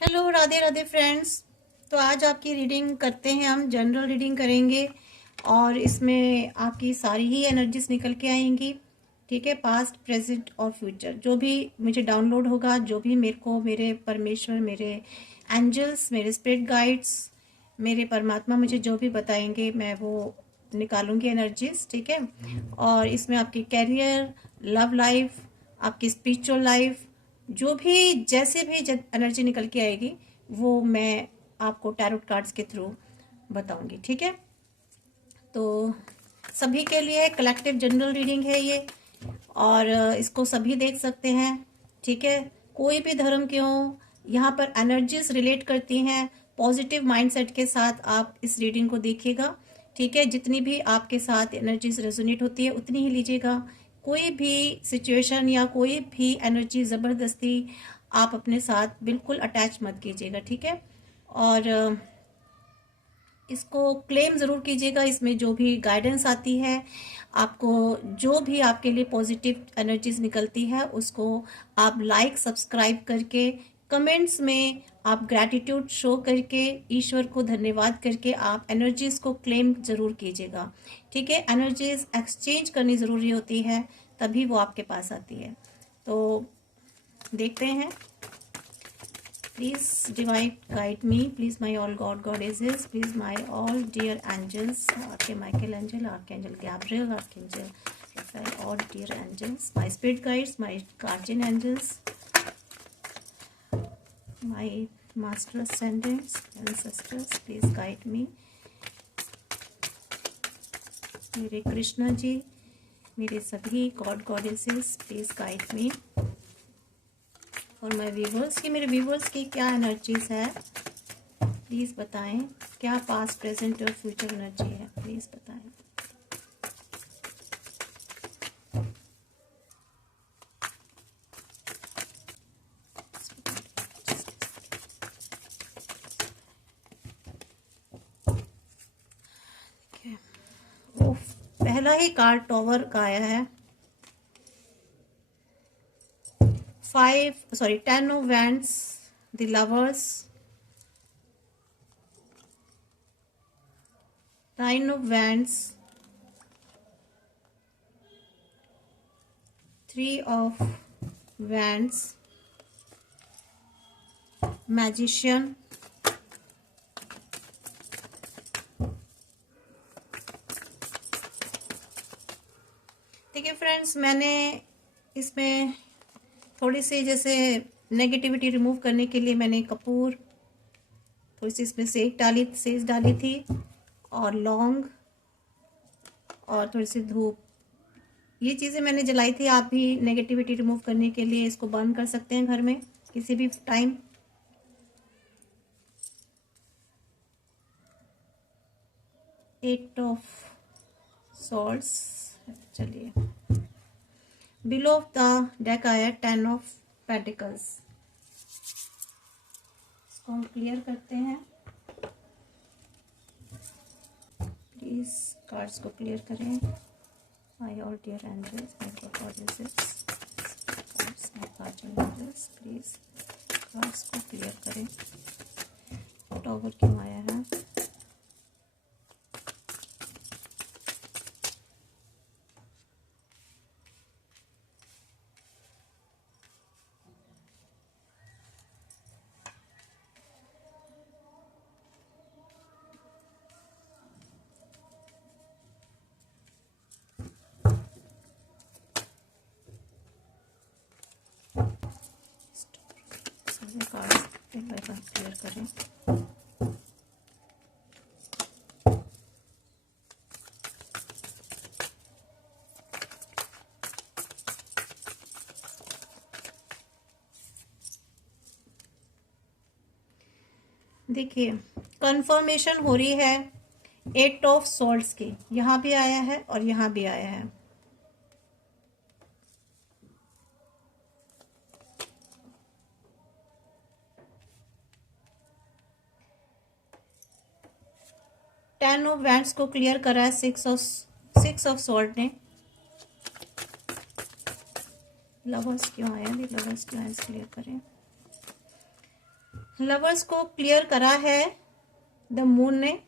Hello, Radhe Radhe friends. तो आज आपकी रीडिंग करते हैं, हम जनरल रीडिंग करेंगे और इसमें आपकी सारी ही एनर्जीज निकल के आएंगी। ठीक है, पास्ट प्रेजेंट और फ्यूचर जो भी मुझे डाउनलोड होगा, जो भी मेरे को मेरे परमेश्वर, मेरे एंजल्स, मेरे स्पिरिट गाइड्स, मेरे परमात्मा मुझे जो भी बताएंगे मैं वो निकालूंगी एनर्जीज। ठीक है, और इसमें आपकी कैरियर, लव लाइफ, आपकी स्पिरिचुअल लाइफ, जो भी जैसे भी एनर्जी निकल के आएगी वो मैं आपको टैरोट कार्ड्स के थ्रू बताऊंगी। ठीक है, तो सभी के लिए कलेक्टिव जनरल रीडिंग है ये, और इसको सभी देख सकते हैं। ठीक है, कोई भी धर्म के हो, यहाँ पर एनर्जीज रिलेट करती हैं। पॉजिटिव माइंडसेट के साथ आप इस रीडिंग को देखिएगा। ठीक है, जितनी भी आपके साथ एनर्जीज रेजोनेट होती है उतनी ही लीजिएगा। कोई भी सिचुएशन या कोई भी एनर्जी ज़बरदस्ती आप अपने साथ बिल्कुल अटैच मत कीजिएगा। ठीक है, और इसको क्लेम ज़रूर कीजिएगा। इसमें जो भी गाइडेंस आती है, आपको जो भी आपके लिए पॉजिटिव एनर्जीज निकलती है उसको आप लाइक सब्सक्राइब करके, कमेंट्स में आप ग्रैटिट्यूड शो करके, ईश्वर को धन्यवाद करके आप एनर्जीज को क्लेम ज़रूर कीजिएगा। ठीक है, एनर्जीज एक्सचेंज करनी ज़रूरी होती है, तभी वो आपके पास आती है। तो देखते हैं। Please divine guide me. Please my all God goddesses. Please my all dear angels. Archangel Angel, Archangel Gabriel, Archangel Raphael, all dear angels. My spirit guides, my guardian angels, my master ascendants, ancestors. Please guide me. मेरे कृष्णा जी, मेरे सभी God goddesses, please guide मी। और मैं viewers की, मेरे viewers की क्या energies है प्लीज़ बताएं। क्या पास्ट प्रेजेंट और फ्यूचर एनर्जी है, प्लीज़ बताएं। वो पहला ही कार्ड टॉवर का आया है। 10 of wands, the lovers, 9 of wands, 3 of wands, magician, देखिए फ्रेंड्स, मैंने इसमें थोड़ी सी जैसे नेगेटिविटी रिमूव करने के लिए मैंने कपूर, थोड़ी सी इसमें सेज डाली थी, और लौंग, और थोड़ी सी धूप, ये चीज़ें मैंने जलाई थी। आप भी नेगेटिविटी रिमूव करने के लिए इसको बर्न कर सकते हैं घर में किसी भी टाइम। एट ऑफ सॉर्ड्स, चलिए बिलो ऑफ द डेक आया 10 ऑफ पेंटिकल्स। इसको हम क्लियर करते हैं। प्लीज कार्ड्स को क्लियर करें। My all dear angels, my goddesses, my guardian angels, please cards को क्लियर करें। टॉवर क्यों आया है? कार्ड्स क्लियर करें। देखिए, कंफर्मेशन हो रही है 8 ऑफ सॉर्ड्स की, यहाँ भी आया है और यहाँ भी आया है। टेन ऑफ वैंड्स को क्लियर करा है 6 ऑफ सॉर्ड ने। लवर्स क्यों आया? लवर्स क्यों क्लियर करें। लवर्स को क्लियर करा है द मून ने।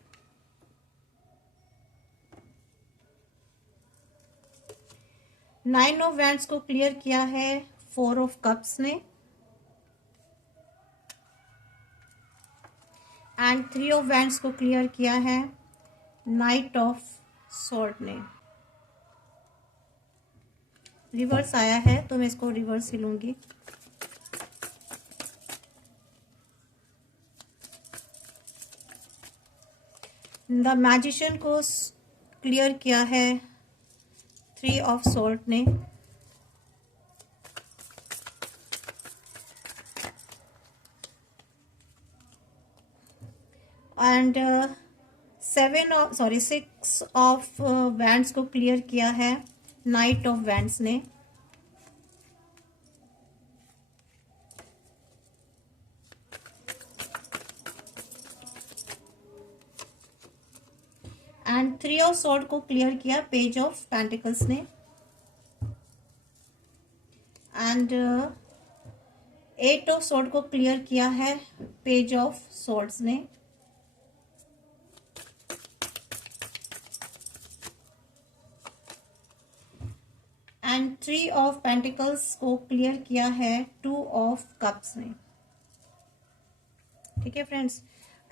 नाइन ऑफ वैंड्स को क्लियर किया है फोर ऑफ कप्स ने। एंड थ्री ऑफ वैंड्स को क्लियर किया है नाइट ऑफ सॉर्ड ने। रिवर्स आया है तो मैं इसको रिवर्स ही लूंगी। द मैजिशियन को क्लियर किया है थ्री ऑफ सॉर्ड ने। एंड सिक्स ऑफ वैंड्स को क्लियर किया है नाइट ऑफ वैंड्स ने। एंड थ्री ऑफ सॉर्ड को क्लियर किया पेज ऑफ पेंटिकल्स ने। एंड एट ऑफ सॉर्ड को क्लियर किया है पेज ऑफ सॉर्ड्स ने। एंड थ्री ऑफ पेंटिकल्स को क्लियर किया है टू ऑफ कप्स ने। ठीक है friends.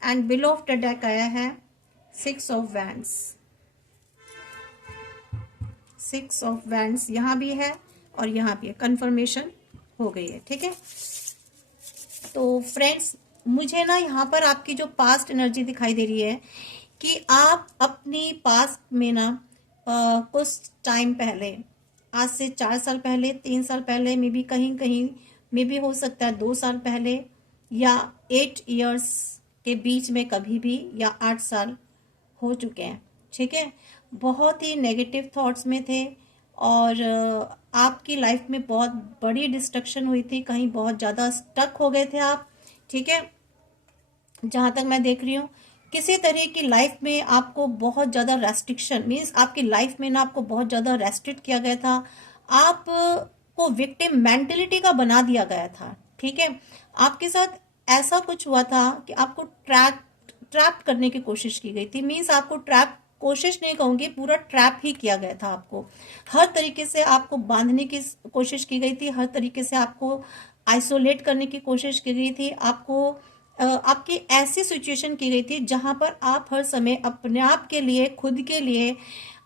And below of the deck आया है six of wands. Six of wands यहां भी है और यहां भी है, कंफर्मेशन हो गई है। ठीक है, तो फ्रेंड्स मुझे ना यहाँ पर आपकी जो पास्ट एनर्जी दिखाई दे रही है कि आप अपनी पास्ट में ना कुछ टाइम पहले, आज से 4 साल पहले, 3 साल पहले, मे बी कहीं कहीं मे बी हो सकता है 2 साल पहले, या 8 इयर्स के बीच में कभी भी, या 8 साल हो चुके हैं। ठीक है, बहुत ही नेगेटिव थॉट्स में थे और आपकी लाइफ में बहुत बड़ी डिस्ट्रक्शन हुई थी, कहीं बहुत ज़्यादा स्टक हो गए थे आप। ठीक है, जहाँ तक मैं देख रही हूँ किसी तरह की लाइफ में आपको बहुत ज़्यादा रेस्ट्रिक्शन, मीन्स आपकी लाइफ में ना आपको बहुत ज़्यादा रेस्ट्रिक्ट किया गया था, आप को विक्टिम मेंटेलिटी का बना दिया गया था। ठीक है, आपके साथ ऐसा कुछ हुआ था कि आपको ट्रैप करने की कोशिश की गई थी। मीन्स आपको ट्रैप, कोशिश नहीं कहूंगी, पूरा ट्रैप ही किया गया था। आपको हर तरीके से आपको बांधने की कोशिश की गई थी, हर तरीके से आपको आइसोलेट करने की कोशिश की गई थी, आपको आपकी ऐसी सिचुएशन की गई थी जहां पर आप हर समय अपने आप के लिए, खुद के लिए,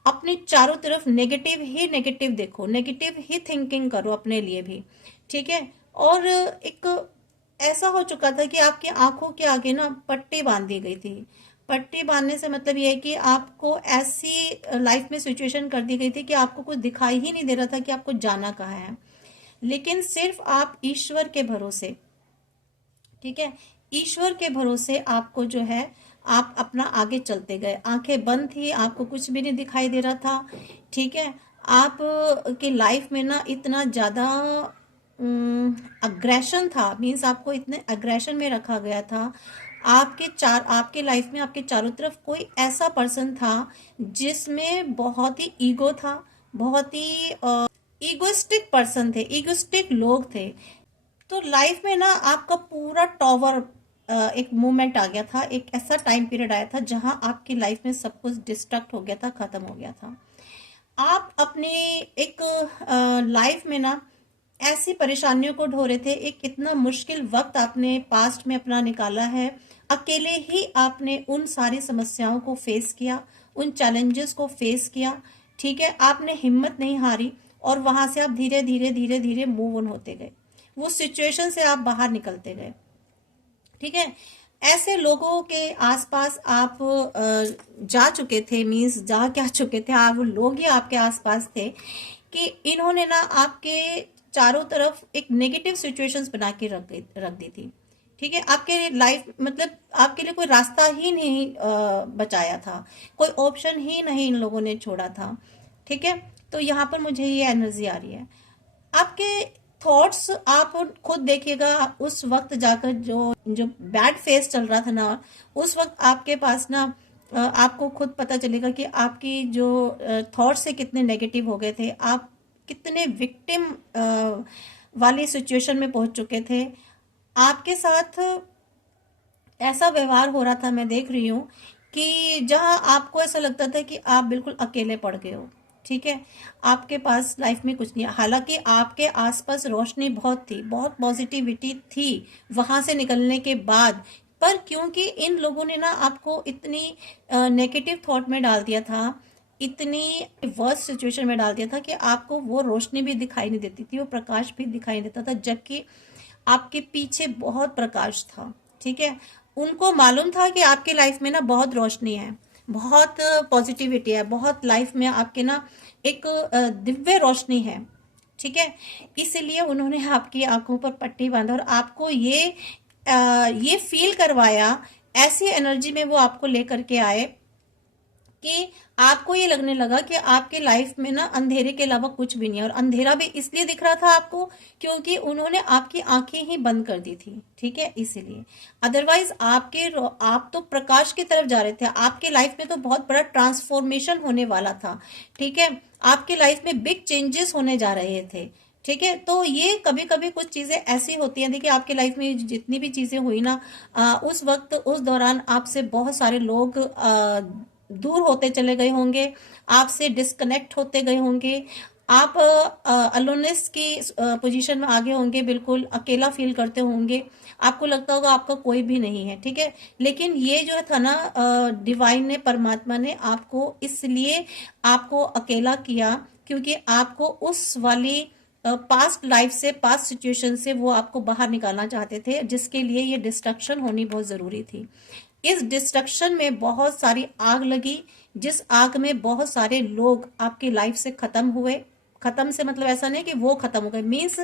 अपनी चारों तरफ नेगेटिव ही नेगेटिव देखो, नेगेटिव ही थिंकिंग करो अपने लिए भी। ठीक है, और एक ऐसा हो चुका था कि आपकी आंखों के आगे ना पट्टी बांध दी गई थी। पट्टी बांधने से मतलब ये है कि आपको ऐसी लाइफ में सिचुएशन कर दी गई थी कि आपको कुछ दिखाई ही नहीं दे रहा था कि आपको जाना कहाँ है, लेकिन सिर्फ आप ईश्वर के भरोसे, ठीक है, ईश्वर के भरोसे आपको जो है आप अपना आगे चलते गए। आंखें बंद थी, आपको कुछ भी नहीं दिखाई दे रहा था। ठीक है, आप की लाइफ में ना इतना ज़्यादा अग्रेशन था, मीन्स आपको इतने अग्रेशन में रखा गया था। आपके लाइफ में आपके चारों तरफ कोई ऐसा पर्सन था जिसमें बहुत ही ईगो था, बहुत ही ईगोइस्टिक पर्सन थे, ईगोइस्टिक लोग थे। तो लाइफ में ना आपका पूरा टॉवर एक मोमेंट आ गया था, एक ऐसा टाइम पीरियड आया था जहां आपकी लाइफ में सब कुछ डिस्ट्रक्ट हो गया था, खत्म हो गया था। आप अपनी एक लाइफ में ना ऐसी परेशानियों को ढो रहे थे, एक इतना मुश्किल वक्त आपने पास्ट में अपना निकाला है, अकेले ही आपने उन सारी समस्याओं को फेस किया, उन चैलेंजेस को फेस किया। ठीक है, आपने हिम्मत नहीं हारी और वहां से आप धीरे धीरे धीरे धीरे मूव ऑन होते गए, वो सिचुएशन से आप बाहर निकलते गए। ठीक है, ऐसे लोगों के आसपास आप जा चुके थे, मीन्स जा क्या चुके थे आप, वो लोग ही आपके आसपास थे कि इन्होंने ना आपके चारों तरफ एक नेगेटिव सिचुएशंस बना के रख दी थी। ठीक है, आपके लाइफ मतलब आपके लिए कोई रास्ता ही नहीं बचाया था, कोई ऑप्शन ही नहीं इन लोगों ने छोड़ा था। ठीक है, तो यहाँ पर मुझे ये एनर्जी आ रही है। आपके थॉट्स आप खुद देखिएगा, उस वक्त जाकर जो जो बैड फेस चल रहा था ना, उस वक्त आपके पास ना आपको खुद पता चलेगा कि आपकी जो थॉट्स से कितने नेगेटिव हो गए थे, आप कितने विक्टिम वाली सिचुएशन में पहुंच चुके थे। आपके साथ ऐसा व्यवहार हो रहा था, मैं देख रही हूँ कि जहाँ आपको ऐसा लगता था कि आप बिल्कुल अकेले पड़ गए हो। ठीक है, आपके पास लाइफ में कुछ नहीं है, हालांकि आपके आसपास रोशनी बहुत थी, बहुत पॉजिटिविटी थी वहां से निकलने के बाद, पर क्योंकि इन लोगों ने ना आपको इतनी नेगेटिव थॉट में डाल दिया था, इतनी वर्स्ट सिचुएशन में डाल दिया था कि आपको वो रोशनी भी दिखाई नहीं देती थी, वो प्रकाश भी दिखाई नहीं देता था, जबकि आपके पीछे बहुत प्रकाश था। ठीक है, उनको मालूम था कि आपकी लाइफ में ना बहुत रोशनी है, बहुत पॉजिटिविटी है, बहुत लाइफ में आपके ना एक दिव्य रोशनी है। ठीक है, इसलिए उन्होंने आपकी आंखों पर पट्टी बांधा और आपको ये फील करवाया, ऐसी एनर्जी में वो आपको लेकर के आए कि आपको ये लगने लगा कि आपके लाइफ में ना अंधेरे के अलावा कुछ भी नहीं है। और अंधेरा भी इसलिए दिख रहा था आपको क्योंकि उन्होंने आपकी आंखें ही बंद कर दी थी। ठीक है, इसीलिए, अदरवाइज आप तो प्रकाश की तरफ जा रहे थे, आपके लाइफ में तो बहुत बड़ा ट्रांसफॉर्मेशन होने वाला था। ठीक है, आपके लाइफ में बिग चेंजेस होने जा रहे थे। ठीक है, तो ये कभी कभी कुछ चीजें ऐसी होती हैं। देखिए, आपके लाइफ में जितनी भी चीजें हुई ना, उस वक्त, उस दौरान आपसे बहुत सारे लोग दूर होते चले गए होंगे, आपसे डिस्कनेक्ट होते गए होंगे, आप अलोनेस की पोजीशन में आगे होंगे, बिल्कुल अकेला फील करते होंगे, आपको लगता होगा आपका कोई भी नहीं है। ठीक है, लेकिन ये जो था ना, डिवाइन ने, परमात्मा ने आपको इसलिए आपको अकेला किया क्योंकि आपको उस वाली पास्ट लाइफ से, पास्ट सिचुएशन से वो आपको बाहर निकालना चाहते थे, जिसके लिए ये डिस्ट्रक्शन होनी बहुत जरूरी थी। इस डिस्ट्रक्शन में बहुत सारी आग लगी, जिस आग में बहुत सारे लोग आपकी लाइफ से खत्म हुए। खत्म से मतलब ऐसा नहीं कि वो खत्म हो गए, मीन्स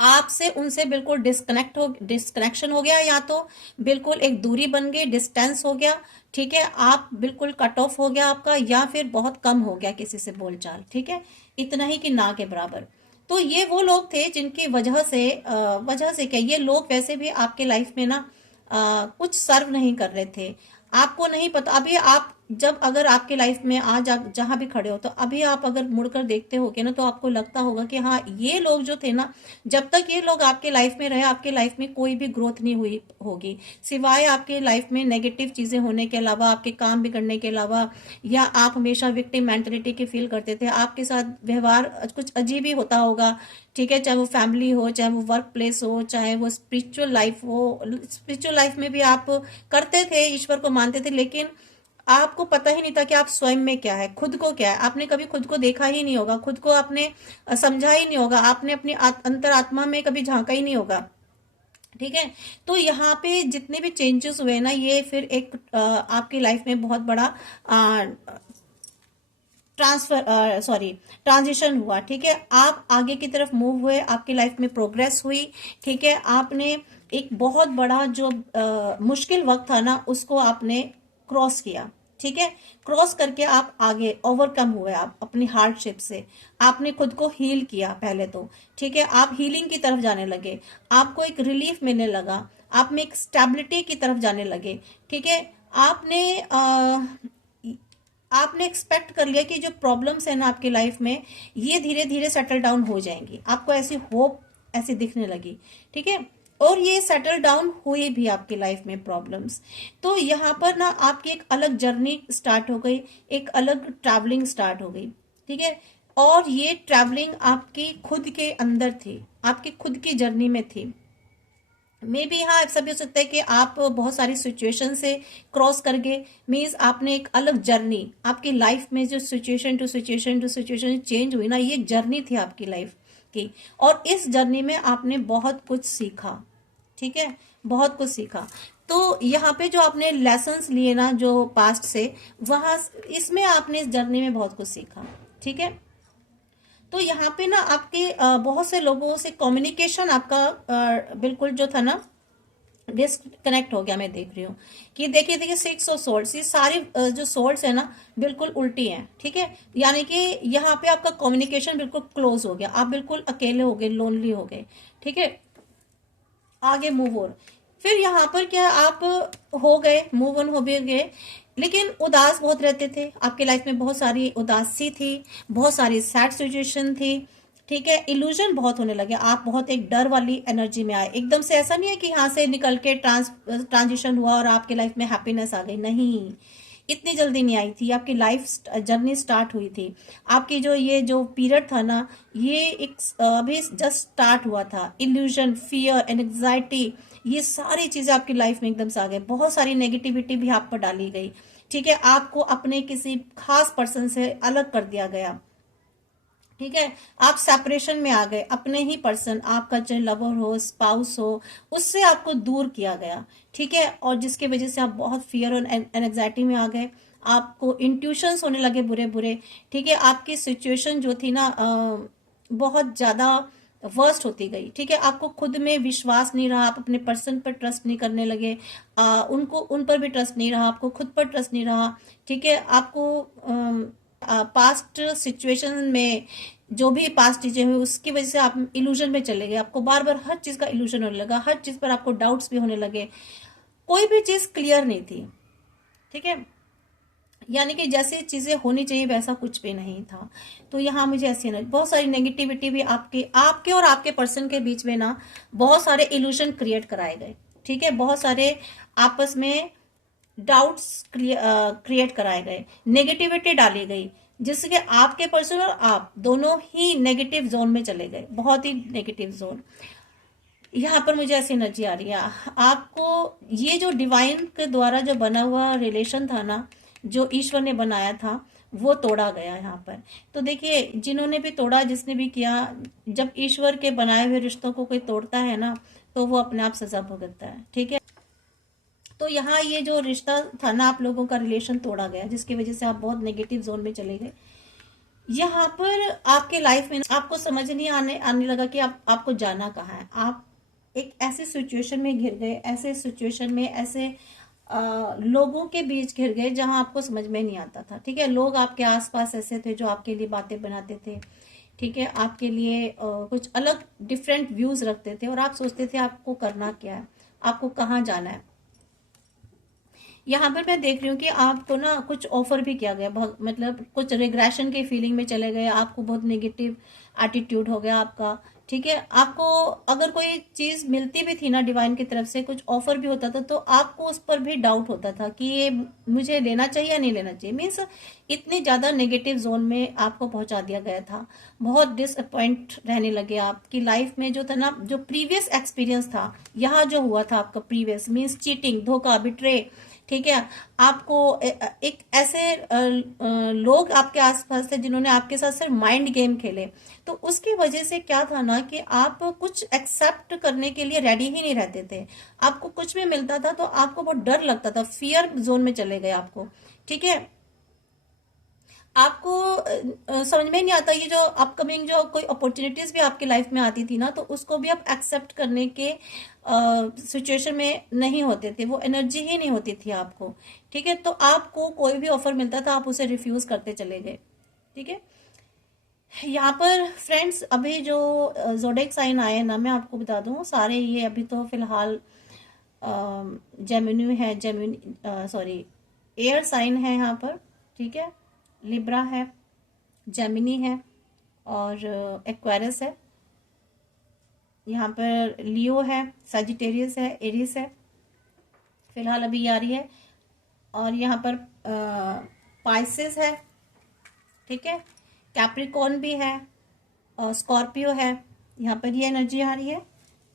आपसे उनसे बिल्कुल डिस्कनेक्शन हो गया, या तो बिल्कुल एक दूरी बन गई, डिस्टेंस हो गया। ठीक है, आप बिल्कुल कट ऑफ हो गया आपका, या फिर बहुत कम हो गया किसी से बोलचाल। ठीक है, इतना ही कि ना के बराबर। तो ये वो लोग थे जिनकी वजह से क्या, ये लोग वैसे भी आपके लाइफ में ना कुछ सर्व नहीं कर रहे थे। आपको नहीं पता, अभी आप जब, अगर आपके लाइफ में आज आप जहां भी खड़े हो, तो अभी आप अगर मुड़कर देखते होगे ना, तो आपको लगता होगा कि हाँ, ये लोग जो थे ना, जब तक ये लोग आपके लाइफ में रहे, आपके लाइफ में कोई भी ग्रोथ नहीं हुई होगी, सिवाय आपके लाइफ में नेगेटिव चीजें होने के अलावा, आपके काम बिगड़ने के अलावा, या आप हमेशा विक्टिम मेंटेलिटी की फील करते थे, आपके साथ व्यवहार कुछ अजीब ही होता होगा। ठीक है, चाहे वो फैमिली हो, चाहे वो वर्क प्लेस हो, चाहे वो स्पिरिचुअल लाइफ हो। स्पिरिचुअल लाइफ में भी आप करते थे, ईश्वर को मानते थे, लेकिन आपको पता ही नहीं था कि आप स्वयं में क्या है, खुद को क्या है। आपने कभी खुद को देखा ही नहीं होगा, खुद को आपने समझा ही नहीं होगा, आपने अपनी अंतरात्मा में कभी झांका ही नहीं होगा। ठीक है, तो यहाँ पे जितने भी चेंजेस हुए ना, ये फिर एक आपकी लाइफ में बहुत बड़ा ट्रांजिशन हुआ। ठीक है, आप आगे की तरफ मूव हुए, आपकी लाइफ में प्रोग्रेस हुई। ठीक है, आपने एक बहुत बड़ा जो मुश्किल वक्त था ना, उसको आपने क्रॉस किया। ठीक है, क्रॉस करके आप आगे ओवरकम हुए, आप अपनी हार्डशिप से आपने खुद को हील किया पहले तो। ठीक है, आप हीलिंग की तरफ जाने लगे, आपको एक रिलीफ मिलने लगा, आप में एक स्टेबिलिटी की तरफ जाने लगे। ठीक है, आपने एक्सपेक्ट कर लिया कि जो प्रॉब्लम्स है ना आपकी लाइफ में, ये धीरे धीरे सेटल डाउन हो जाएंगी, आपको ऐसी होप ऐसी दिखने लगी। ठीक है, और ये सेटल डाउन हुई भी आपकी लाइफ में प्रॉब्लम्स। तो यहाँ पर ना आपकी एक अलग जर्नी स्टार्ट हो गई, एक अलग ट्रैवलिंग स्टार्ट हो गई। ठीक है, और ये ट्रैवलिंग आपकी खुद के अंदर थी, आपकी खुद की जर्नी में थी। मे बी हाँ, ऐसा भी हो सकता है कि आप बहुत सारी सिचुएशन से क्रॉस कर गए, मीन्स आपने एक अलग जर्नी, आपकी लाइफ में जो सिचुएशन टू सिचुएशन चेंज हुई ना, ये एक जर्नी थी आपकी लाइफ की, और इस जर्नी में आपने बहुत कुछ सीखा। ठीक है, बहुत कुछ सीखा। तो यहाँ पे जो आपने लेसन्स लिए ना, जो पास्ट से, वहां इसमें आपने इस जर्नी में बहुत कुछ सीखा। ठीक है, तो यहाँ पे ना आपके बहुत से लोगों से कम्युनिकेशन आपका बिल्कुल जो था ना, डिस्कनेक्ट हो गया। मैं देख रही हूँ कि देखिए देखिए 6 ऑफ सोर्ड्स, ये सारी जो सोर्ड्स है ना, बिल्कुल उल्टी हैं। ठीक है, यानी कि यहाँ पे आपका कम्युनिकेशन बिल्कुल क्लोज हो गया, आप बिल्कुल अकेले हो गए, लोनली हो गए। ठीक है, आगे मूव ऑन। फिर यहाँ पर क्या, आप हो गए, मूव ऑन हो भी गए, लेकिन उदास बहुत रहते थे, आपके लाइफ में बहुत सारी उदासी थी, बहुत सारी सैड सिचुएशन थी। ठीक है, इल्यूजन बहुत होने लगे, आप बहुत एक डर वाली एनर्जी में आए एकदम से। ऐसा नहीं है कि यहाँ से निकल के ट्रांजिशन हुआ और आपके लाइफ में हैप्पीनेस आ गई, नहीं, इतनी जल्दी नहीं आई थी। आपकी लाइफ जर्नी स्टार्ट हुई थी। आपकी जो ये जो पीरियड था ना, ये एक अभी जस्ट स्टार्ट हुआ था। इल्यूजन, फियर, एंग्जाइटी, ये सारी चीजें आपकी लाइफ में एकदम से आ गई। बहुत सारी नेगेटिविटी भी आप पर डाली गई, ठीक है, आपको अपने किसी खास पर्सन से अलग कर दिया गया, ठीक है, आप सेपरेशन में आ गए। अपने ही पर्सन, आपका चाहे लवर हो, स्पाउस हो, उससे आपको दूर किया गया, ठीक है, और जिसकी वजह से आप बहुत फियर और एंजाइटी में आ गए। आपको इंट्यूशंस होने लगे बुरे बुरे, ठीक है, आपकी सिचुएशन जो थी ना बहुत ज्यादा वर्स्ट होती गई, ठीक है, आपको खुद में विश्वास नहीं रहा, आप अपने पर्सन पर ट्रस्ट नहीं करने लगे, उन पर भी ट्रस्ट नहीं रहा, आपको खुद पर ट्रस्ट नहीं रहा, ठीक है, आपको पास्ट सिचुएशन में जो भी पास्ट चीजें हुई उसकी वजह से आप इल्यूजन में चले गए। आपको बार बार हर चीज का इल्यूजन होने लगा, हर चीज पर आपको डाउट्स भी होने लगे, कोई भी चीज क्लियर नहीं थी, ठीक है, यानी कि जैसी चीजें होनी चाहिए वैसा कुछ भी नहीं था। तो यहाँ मुझे ऐसी बहुत सारी नेगेटिविटी भी आपके आपके और आपके पर्सन के बीच में ना बहुत सारे इल्यूजन क्रिएट कराए गए, ठीक है, बहुत सारे आपस में डाउट्स क्रिएट कराए गए, नेगेटिविटी डाली गई, जिससे आपके पर्सन और आप दोनों ही नेगेटिव जोन में चले गए, बहुत ही नेगेटिव जोन। यहाँ पर मुझे ऐसी एनर्जी आ रही है, आपको ये जो डिवाइन के द्वारा जो बना हुआ रिलेशन था ना, जो ईश्वर ने बनाया था, वो तोड़ा गया यहाँ पर। तो देखिए, जिन्होंने भी तोड़ा, जिसने भी किया, जब ईश्वर के बनाए हुए रिश्तों को कोई तोड़ता है ना, तो वो अपने आप सजा भुगतता है, ठीक है। तो यहाँ ये जो रिश्ता था ना, आप लोगों का रिलेशन तोड़ा गया, जिसकी वजह से आप बहुत नेगेटिव जोन में चले गए। यहाँ पर आपके लाइफ में आपको समझ नहीं आने लगा कि आपको जाना कहाँ है। आप एक ऐसे सिचुएशन में घिर गए, ऐसे सिचुएशन में ऐसे लोगों के बीच घिर गए जहां आपको समझ में नहीं आता था, ठीक है। लोग आपके आसपास ऐसे थे जो आपके लिए बातें बनाते थे, ठीक है, आपके लिए कुछ अलग डिफरेंट व्यूज रखते थे, और आप सोचते थे आपको करना क्या है, आपको कहाँ जाना है। यहाँ पर मैं देख रही हूँ कि आपको ना कुछ ऑफर भी किया गया, मतलब कुछ रिग्रेशन के फीलिंग में चले गए, आपको बहुत नेगेटिव एटीट्यूड हो गया आपका, ठीक है। आपको अगर कोई चीज मिलती भी थी ना डिवाइन की तरफ से, कुछ ऑफर भी होता था, तो आपको उस पर भी डाउट होता था कि ये मुझे लेना चाहिए या नहीं लेना चाहिए। मीन्स इतनी ज्यादा नेगेटिव जोन में आपको पहुंचा दिया गया था, बहुत डिसअपॉइंट रहने लगे। आपकी लाइफ में जो था ना, जो प्रीवियस एक्सपीरियंस था, यहाँ जो हुआ था आपका प्रीवियस, मीन्स चीटिंग, धोखा, बिट्रे, ठीक है, आपको एक ऐसे लोग आपके आसपास थे जिन्होंने आपके साथ सिर्फ माइंड गेम खेले। तो उसकी वजह से क्या था ना कि आप कुछ एक्सेप्ट करने के लिए रेडी ही नहीं रहते थे। आपको कुछ भी मिलता था तो आपको बहुत डर लगता था, फियर जोन में चले गए आपको, ठीक है। आपको समझ में नहीं आता, ये जो अपकमिंग जो कोई अपॉर्चुनिटीज भी आपकी लाइफ में आती थी ना, तो उसको भी आप एक्सेप्ट करने के सिचुएशन में नहीं होते थे, वो एनर्जी ही नहीं होती थी आपको, ठीक है। तो आपको कोई भी ऑफर मिलता था, आप उसे रिफ्यूज करते चले गए, ठीक है। यहाँ पर फ्रेंड्स, अभी जो जोडिक साइन आए ना, मैं आपको बता दूं सारे, ये अभी तो फिलहाल जेमिनी है, जेमिनी सॉरी एयर साइन है यहाँ पर, ठीक है, लिब्रा है, जेमिनी है, और एक्वेरियस है, यहाँ पर लियो है, सजिटेरियस है, एरिस है, फिलहाल अभी आ रही है, और यहाँ पर पाइसेस है, ठीक है, कैप्रिकॉर्न भी है, और स्कॉर्पियो है, यहाँ पर ये एनर्जी आ रही है।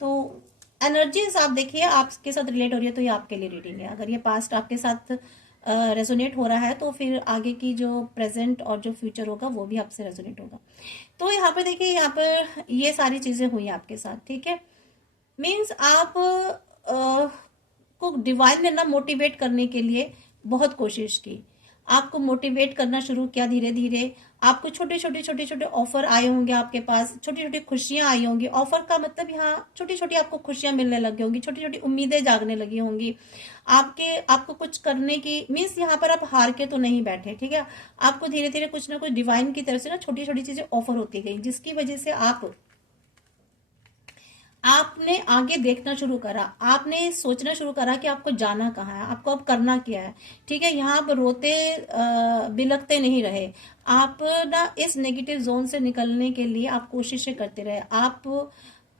तो एनर्जीज आप देखिए आपके साथ रिलेट हो रही है तो ये आपके लिए रीडिंग है। अगर ये पास्ट आपके साथ रेजोनेट हो रहा है तो फिर आगे की जो प्रेजेंट और जो फ्यूचर होगा वो भी आपसे रेजोनेट होगा। तो यहाँ पर देखिए, यहाँ पर ये सारी चीजें हुई आपके साथ, ठीक है। मीन्स आप को डिवाइन ने ना मोटिवेट करने के लिए बहुत कोशिश की, आपको मोटिवेट करना शुरू किया धीरे धीरे। आपको छोटे छोटे ऑफर आए होंगे, आपके पास छोटी छोटी खुशियां आई होंगी। ऑफर का मतलब यहाँ छोटी छोटी आपको खुशियां मिलने लगी होंगी, छोटी छोटी उम्मीदें जागने लगी होंगी आपको कुछ करने की। मीन्स यहाँ पर आप हार के तो नहीं बैठे, ठीक है, आपको धीरे धीरे कुछ ना कुछ डिवाइन की तरफ से ना छोटी छोटी चीजें ऑफर होती गई, जिसकी वजह से आपने आगे देखना शुरू करा, आपने सोचना शुरू करा कि आपको जाना कहाँ है, आपको अब करना क्या है। ठीक है, यहाँ पर रोते बिलखते नहीं रहे आप ना। इस नेगेटिव जोन से निकलने के लिए आप कोशिशें करते रहे।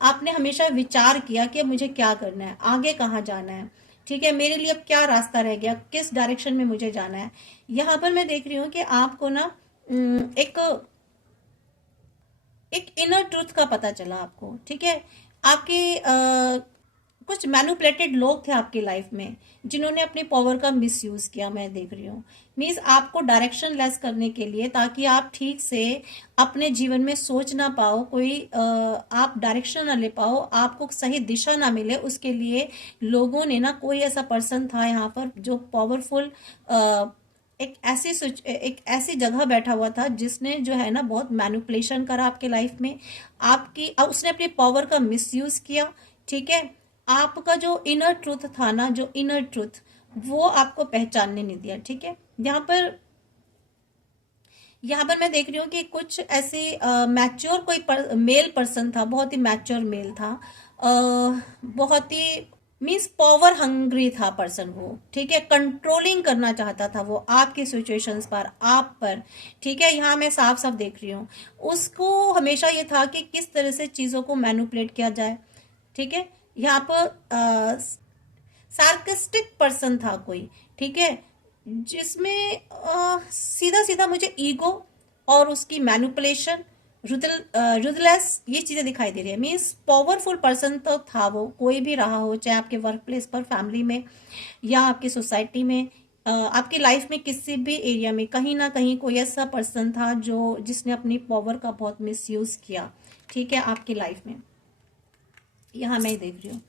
आपने हमेशा विचार किया कि अब मुझे क्या करना है, आगे कहाँ जाना है। ठीक है, मेरे लिए अब क्या रास्ता रह गया, किस डायरेक्शन में मुझे जाना है। यहाँ पर मैं देख रही हूँ कि आपको ना एक एक इनर ट्रूथ का पता चला आपको। ठीक है, आपके कुछ मैनिपुलेटेड लोग थे आपकी लाइफ में जिन्होंने अपनी पावर का मिसयूज किया, मैं देख रही हूँ। मीन्स आपको डायरेक्शन लेस करने के लिए, ताकि आप ठीक से अपने जीवन में सोच ना पाओ, कोई आप डायरेक्शन ना ले पाओ, आपको सही दिशा ना मिले, उसके लिए लोगों ने ना, कोई ऐसा पर्सन था यहाँ पर जो पावरफुल एक ऐसी जगह बैठा हुआ था जिसने जो है ना बहुत मैनिपुलेशन करा आपके लाइफ में। उसने अपनी पावर का मिसयूज किया। ठीक है, आपका जो इनर ट्रूथ था ना, जो इनर ट्रूथ, वो आपको पहचानने नहीं दिया। ठीक है, यहाँ पर मैं देख रही हूँ कि कुछ ऐसे मैच्योर कोई मेल पर्सन था, बहुत ही मैच्योर मेल था, बहुत ही मीन्स पावर हंग्री था पर्सन वो। ठीक है, कंट्रोलिंग करना चाहता था वो आपकी सिचुएशंस पर, आप पर। ठीक है, यहाँ मैं साफ साफ देख रही हूँ, उसको हमेशा ये था कि किस तरह से चीज़ों को मैनिपुलेट किया जाए। ठीक है, यहाँ पर सार्केस्टिक पर्सन था कोई। ठीक है, जिसमें सीधा सीधा मुझे ईगो और उसकी मैनिपुलेशन, रुदलेस, ये चीजें दिखाई दे रही है। मीन्स पावरफुल पर्सन तो था वो, कोई भी रहा हो, चाहे आपके वर्क प्लेस पर, फैमिली में, या आपकी सोसाइटी में, आपकी लाइफ में, किसी भी एरिया में, कहीं ना कहीं कोई ऐसा पर्सन था जो जिसने अपनी पावर का बहुत मिसयूज किया। ठीक है, आपकी लाइफ में, यहाँ मैं देख रही हूँ।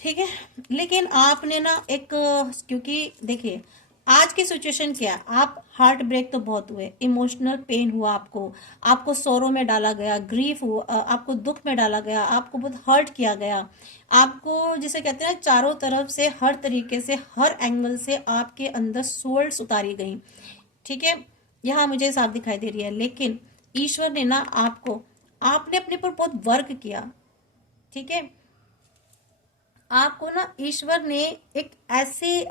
ठीक है, लेकिन आपने ना एक, क्योंकि देखिए आज की सिचुएशन क्या है, आप हार्ट ब्रेक तो बहुत हुए, इमोशनल पेन हुआ आपको, आपको सोरो में डाला गया, ग्रीफ हुआ, आपको दुख में डाला गया, आपको बहुत हर्ट किया गया, आपको जिसे कहते हैं चारों तरफ से, हर तरीके से, हर एंगल से आपके अंदर सोल्स उतारी गई। ठीक है, यहाँ मुझे साफ दिखाई दे रही है। लेकिन ईश्वर ने ना आपने अपने पर बहुत वर्क किया। ठीक है, आपको ना ईश्वर ने एक ऐसी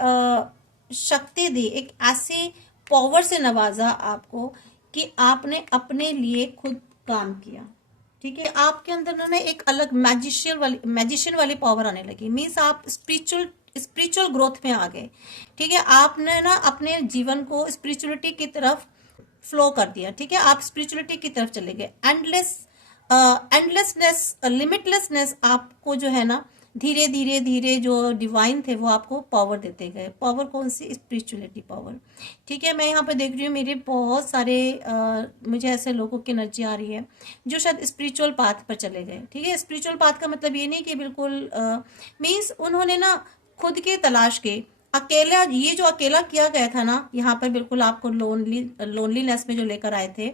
शक्ति दी, एक ऐसी पावर से नवाजा आपको कि आपने अपने लिए खुद काम किया। ठीक है, आपके अंदर ना एक अलग मैजिशियन वाली पावर आने लगी। मीन्स आप स्पिरिचुअल ग्रोथ में आ गए। ठीक है, आपने ना अपने जीवन को स्पिरिचुअलिटी की तरफ फ्लो कर दिया। ठीक है, आप स्पिरिचुअलिटी की तरफ चले गए। एंडलेसनेस, लिमिटलेसनेस आपको जो है ना, धीरे धीरे धीरे जो डिवाइन थे वो आपको पावर देते गए। पावर कौन सी? Spirituality power. ठीक है, मैं यहाँ पे देख रही हूँ मेरे बहुत सारे मुझे ऐसे लोगों की एनर्जी आ रही है जो शायद स्पिरिचुअल पाथ पर चले गए। ठीक है, स्पिरिचुअल पाथ का मतलब ये नहीं कि बिल्कुल मीन्स उन्होंने ना खुद के तलाश के अकेला, ये जो अकेला किया गया था ना, यहाँ पर बिल्कुल आपको लोनलीनेस में जो लेकर आए थे,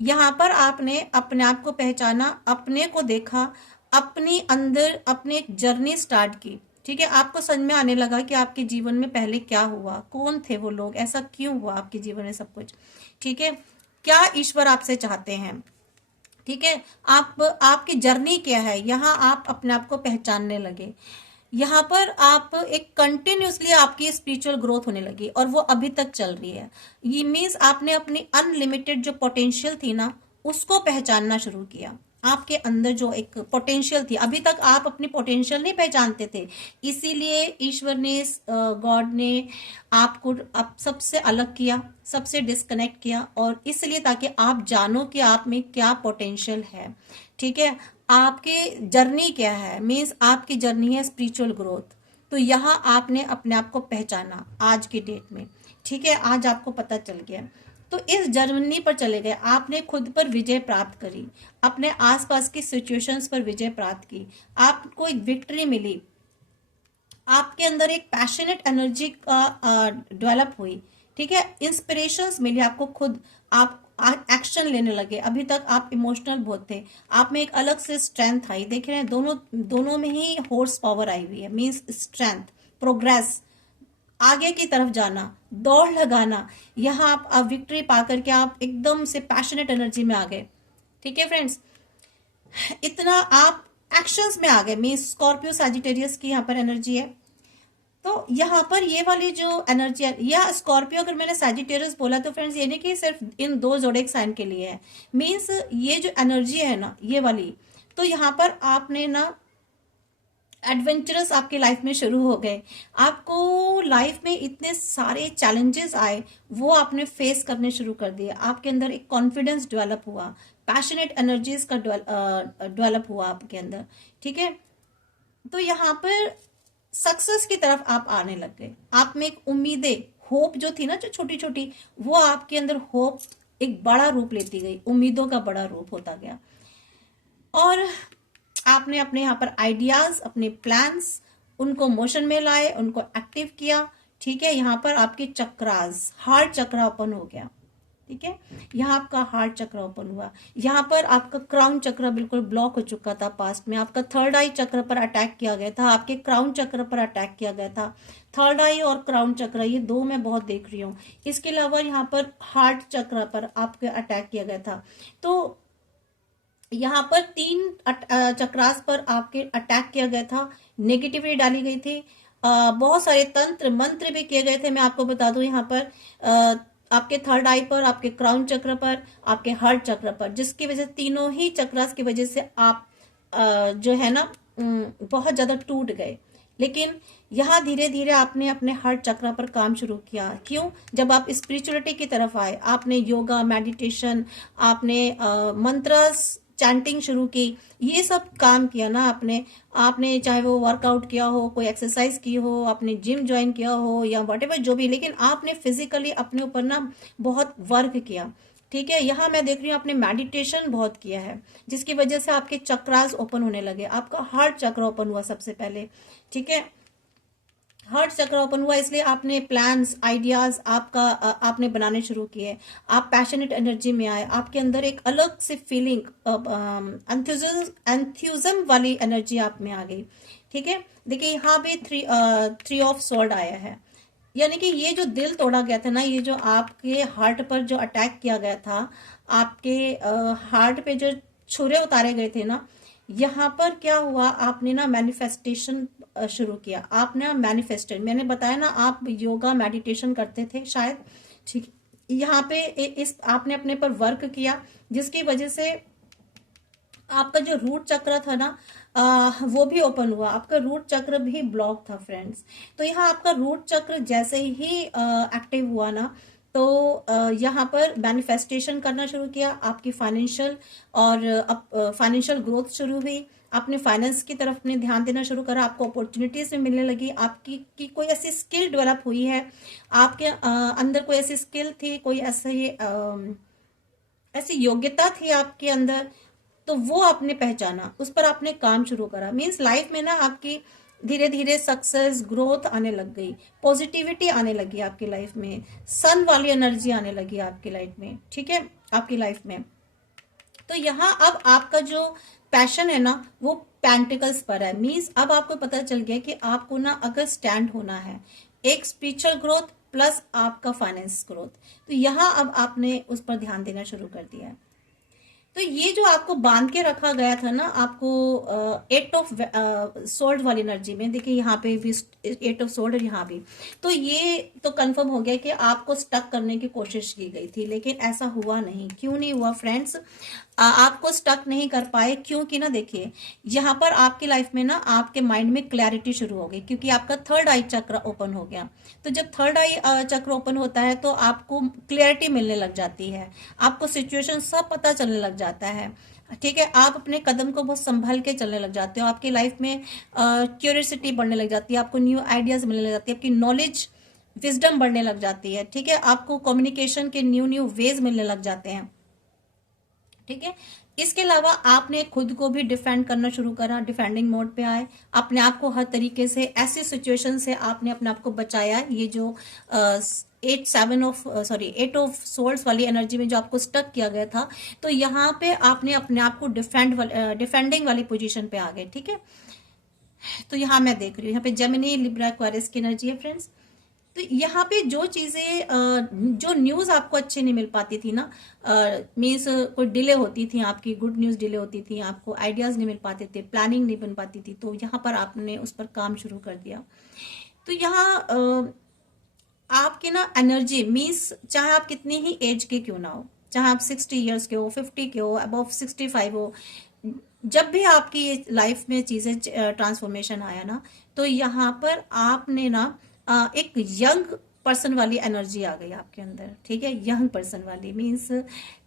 यहाँ पर आपने अपने आप को पहचाना, अपने को देखा, अपनी अंदर अपनी एक जर्नी स्टार्ट की। ठीक है, आपको समझ में आने लगा कि आपके जीवन में पहले क्या हुआ, कौन थे वो लोग, ऐसा क्यों हुआ आपके जीवन में सब कुछ। ठीक है, क्या ईश्वर आपसे चाहते हैं। ठीक है, आपकी जर्नी क्या है, यहाँ आप अपने आप को पहचानने लगे। यहाँ पर आप एक कंटिन्यूसली आपकी स्पिरिचुअल ग्रोथ होने लगी और वो अभी तक चल रही है। ये मीन्स आपने अपनी अनलिमिटेड जो पोटेंशियल थी ना, उसको पहचानना शुरू किया। आपके अंदर जो एक पोटेंशियल थी, अभी तक आप अपनी पोटेंशियल नहीं पहचानते थे, इसीलिए ईश्वर ने, गॉड ने आपको आप सबसे अलग किया, सबसे डिस्कनेक्ट किया, और इसलिए ताकि आप जानो कि आप में क्या पोटेंशियल है। ठीक है, आपके जर्नी क्या है, मीन्स आपकी जर्नी है स्पिरिचुअल ग्रोथ। तो यहाँ आपने अपने आप को पहचाना आज की डेट में। ठीक है, आज आपको पता चल गया, तो इस जर्नी पर चले गए, आपने खुद पर विजय प्राप्त करी, अपने आसपास की सिचुएशंस पर विजय प्राप्त की, आपको एक विक्ट्री मिली, आपके अंदर एक पैशनेट एनर्जी का डेवलप हुई। ठीक है, इंस्पिरेशंस मिली आपको, खुद आप एक्शन लेने लगे। अभी तक आप इमोशनल बहुत थे, आप में एक अलग से स्ट्रेंथ आई। देख रहे हैं, दोनों में ही हॉर्स पावर आई हुई है। मीन्स स्ट्रेंथ, प्रोग्रेस, आगे की तरफ जाना, दौड़ लगाना। यहाँ आप विक्ट्री पा करके आप एकदम से पैशनेट एनर्जी में आ गए। ठीक है फ्रेंड्स, इतना आप एक्शंस में आ गए। मीन्स स्कॉर्पियो सैजिटेरियस की यहाँ पर एनर्जी है। तो यहाँ पर ये वाली जो एनर्जी है, या स्कॉर्पियो अगर मैंने सैजिटेरियस बोला तो फ्रेंड्स ये नहीं कि सिर्फ इन दो जोडिएक साइन के लिए है। मीन्स ये जो एनर्जी है ना ये वाली, तो यहाँ पर आपने ना एडवेंचरस आपके लाइफ में शुरू हो गए। आपको लाइफ में इतने सारे चैलेंजेस आए, वो आपने फेस करने शुरू कर दिए। आपके अंदर एक कॉन्फिडेंस डेवलप हुआ, पैशनेट एनर्जीज का डेवलप हुआ आपके अंदर, ठीक है। तो यहाँ पर सक्सेस की तरफ आप आने लग गए। आप में एक उम्मीदें, होप जो थी ना, जो छोटी छोटी, वो आपके अंदर होप एक बड़ा रूप लेती गई, उम्मीदों का बड़ा रूप होता गया। और आपने अपने यहाँ पर आइडियाज, अपने प्लान्स, उनको मोशन में लाए, उनको एक्टिव किया, ठीक है। यहाँ पर आपके चक्रास, हार्ट चक्र ओपन हो गया, ठीक है। यहाँ आपका हार्ट चक्र ओपन हुआ। यहाँ पर आपका क्राउन चक्र बिल्कुल ब्लॉक हो चुका था पास्ट में। आपका थर्ड आई चक्र पर अटैक किया गया था, आपके क्राउन चक्र पर अटैक किया गया था। थर्ड आई और क्राउन चक्र, ये दो मैं बहुत देख रही हूँ। इसके अलावा यहाँ पर हार्ट चक्र पर आपके अटैक किया गया था। तो यहाँ पर 3 चक्रास पर आपके अटैक किया गया था, नेगेटिविटी डाली गई थी, बहुत सारे तंत्र मंत्र भी किए गए थे। मैं आपको बता दूं यहाँ पर आपके थर्ड आई पर, आपके क्राउन चक्र पर, आपके हार्ट चक्र पर, जिसकी वजह से तीनों ही चक्रास की वजह से आप जो है ना बहुत ज्यादा टूट गए। लेकिन यहाँ धीरे धीरे आपने अपने हार्ट चक्र पर काम शुरू किया। क्यों? जब आप स्पिरिचुअलिटी की तरफ आए, आपने योगा, मेडिटेशन, आपने मंत्रस, चैंटिंग शुरू की, ये सब काम किया ना आपने चाहे वो वर्कआउट किया हो, कोई एक्सरसाइज की हो, आपने जिम ज्वाइन किया हो या व्हाटएवर जो भी, लेकिन आपने फिजिकली अपने ऊपर ना बहुत वर्क किया, ठीक है। यहाँ मैं देख रही हूँ आपने मेडिटेशन बहुत किया है, जिसकी वजह से आपके चक्रास ओपन होने लगे। आपका हार्ट चक्र ओपन हुआ सबसे पहले, ठीक है। हार्ट चक्र ओपन हुआ, इसलिए आपने प्लान्स, आइडियाज आपने बनाने शुरू किए। आप पैशनेट एनर्जी में आए, आपके अंदर एक अलग सी फीलिंग, एंथ्यूजम वाली एनर्जी आप में आ गई, ठीक है। देखिए यहाँ भी थ्री ऑफ स्वॉर्ड आया है, यानी कि ये जो दिल तोड़ा गया था ना, ये जो आपके हार्ट पर जो अटैक किया गया था, आपके हार्ट पे जो छुरे उतारे गए थे ना, यहाँ पर क्या हुआ, आपने ना मैनिफेस्टेशन शुरू किया। आपने मैनिफेस्टेड, मैंने बताया ना आप योगा मेडिटेशन करते थे शायद, ठीक। यहाँ पे इस आपने अपने पर वर्क किया, जिसकी वजह से आपका जो रूट चक्र था ना वो भी ओपन हुआ। आपका रूट चक्र भी ब्लॉक था फ्रेंड्स। तो यहाँ आपका रूट चक्र जैसे ही एक्टिव हुआ ना, तो यहाँ पर मैनिफेस्टेशन करना शुरू किया। आपकी फाइनेंशियल और फाइनेंशियल ग्रोथ शुरू हुई। आपने फाइनेंस की तरफ अपने ध्यान देना शुरू करा। आपको अपॉर्चुनिटीज में मिलने लगी। आपकी कोई ऐसी स्किल डेवलप हुई है, आपके अंदर कोई ऐसी स्किल थी, कोई ऐसी योग्यता थी आपके अंदर, तो वो आपने पहचाना, उस पर आपने काम शुरू करा। मीन्स लाइफ में ना आपकी धीरे धीरे सक्सेस, ग्रोथ आने लग गई, पॉजिटिविटी आने लगी आपकी लाइफ में, सन वाली एनर्जी आने लगी आपकी लाइफ में, ठीक है, आपकी लाइफ में। तो यहाँ अब आपका जो पैशन है ना वो पेंटिकल्स पर है। मीन्स अब आपको पता चल गया कि आपको ना अगर स्टैंड होना है, एक स्पिरिचुअल ग्रोथ प्लस आपका फाइनेंस ग्रोथ, तो यहाँ अब आपने उस पर ध्यान देना शुरू कर दिया है। तो ये जो आपको बांध के रखा गया था ना, आपको 8 ऑफ सोल्ड वाली एनर्जी में, देखिए यहाँ पे भी 8 ऑफ सोल्ड और यहाँ भी, तो ये तो कंफर्म हो गया कि आपको स्टक करने की कोशिश की गई थी, लेकिन ऐसा हुआ नहीं। क्यों नहीं हुआ फ्रेंड्स? आपको स्टक नहीं कर पाए क्योंकि ना देखिए यहाँ पर आपकी लाइफ में ना आपके माइंड में क्लैरिटी शुरू हो गई, क्योंकि आपका थर्ड आई चक्र ओपन हो गया। तो जब थर्ड आई चक्र ओपन होता है तो आपको क्लैरिटी मिलने लग जाती है, आपको सिचुएशन सब पता चलने लग जाता है, ठीक है। आप अपने कदम को बहुत संभल के चलने लग जाते हो। आपकी लाइफ में क्यूरियोसिटी बढ़ने लग जाती है, आपको न्यू आइडियाज मिलने लग जाती है, आपकी नॉलेज, विजडम बढ़ने लग जाती है, ठीक है। आपको कम्युनिकेशन के न्यू वेज मिलने लग जाते हैं, ठीक है। इसके अलावा आपने खुद को भी डिफेंड करना शुरू करा, डिफेंडिंग मोड पे आए, अपने आप को हर तरीके से ऐसी सिचुएशन से आपने अपने आप को बचाया। ये जो 8 ऑफ सोल्स वाली एनर्जी में जो आपको स्टक किया गया था, तो यहाँ पे आपने अपने आप को डिफेंडिंग वाली पोजीशन पे आ गए, ठीक है। तो यहाँ मैं देख रही हूँ, यहाँ पे जेमिनी, लिब्रा, एक्वेरियस की एनर्जी है फ्रेंड्स। तो यहाँ पे जो चीज़ें जो न्यूज़ आपको अच्छे नहीं मिल पाती थी ना, मीन्स कोई डिले होती थी, आपकी गुड न्यूज़ डिले होती थी, आपको आइडियाज़ नहीं मिल पाते थे, प्लानिंग नहीं बन पाती थी, तो यहाँ पर आपने उस पर काम शुरू कर दिया। तो यहाँ आपकी ना एनर्जी, मीन्स चाहे आप कितनी ही एज के क्यों ना हो, चाहे आप 60 ईयर्स के हो, 50 के हो, अबव 65 हो, जब भी आपकी लाइफ में चीजें ट्रांसफॉर्मेशन आया ना, तो यहाँ पर आपने ना एक यंग पर्सन वाली एनर्जी आ गई आपके अंदर, ठीक है। यंग पर्सन वाली मीन्स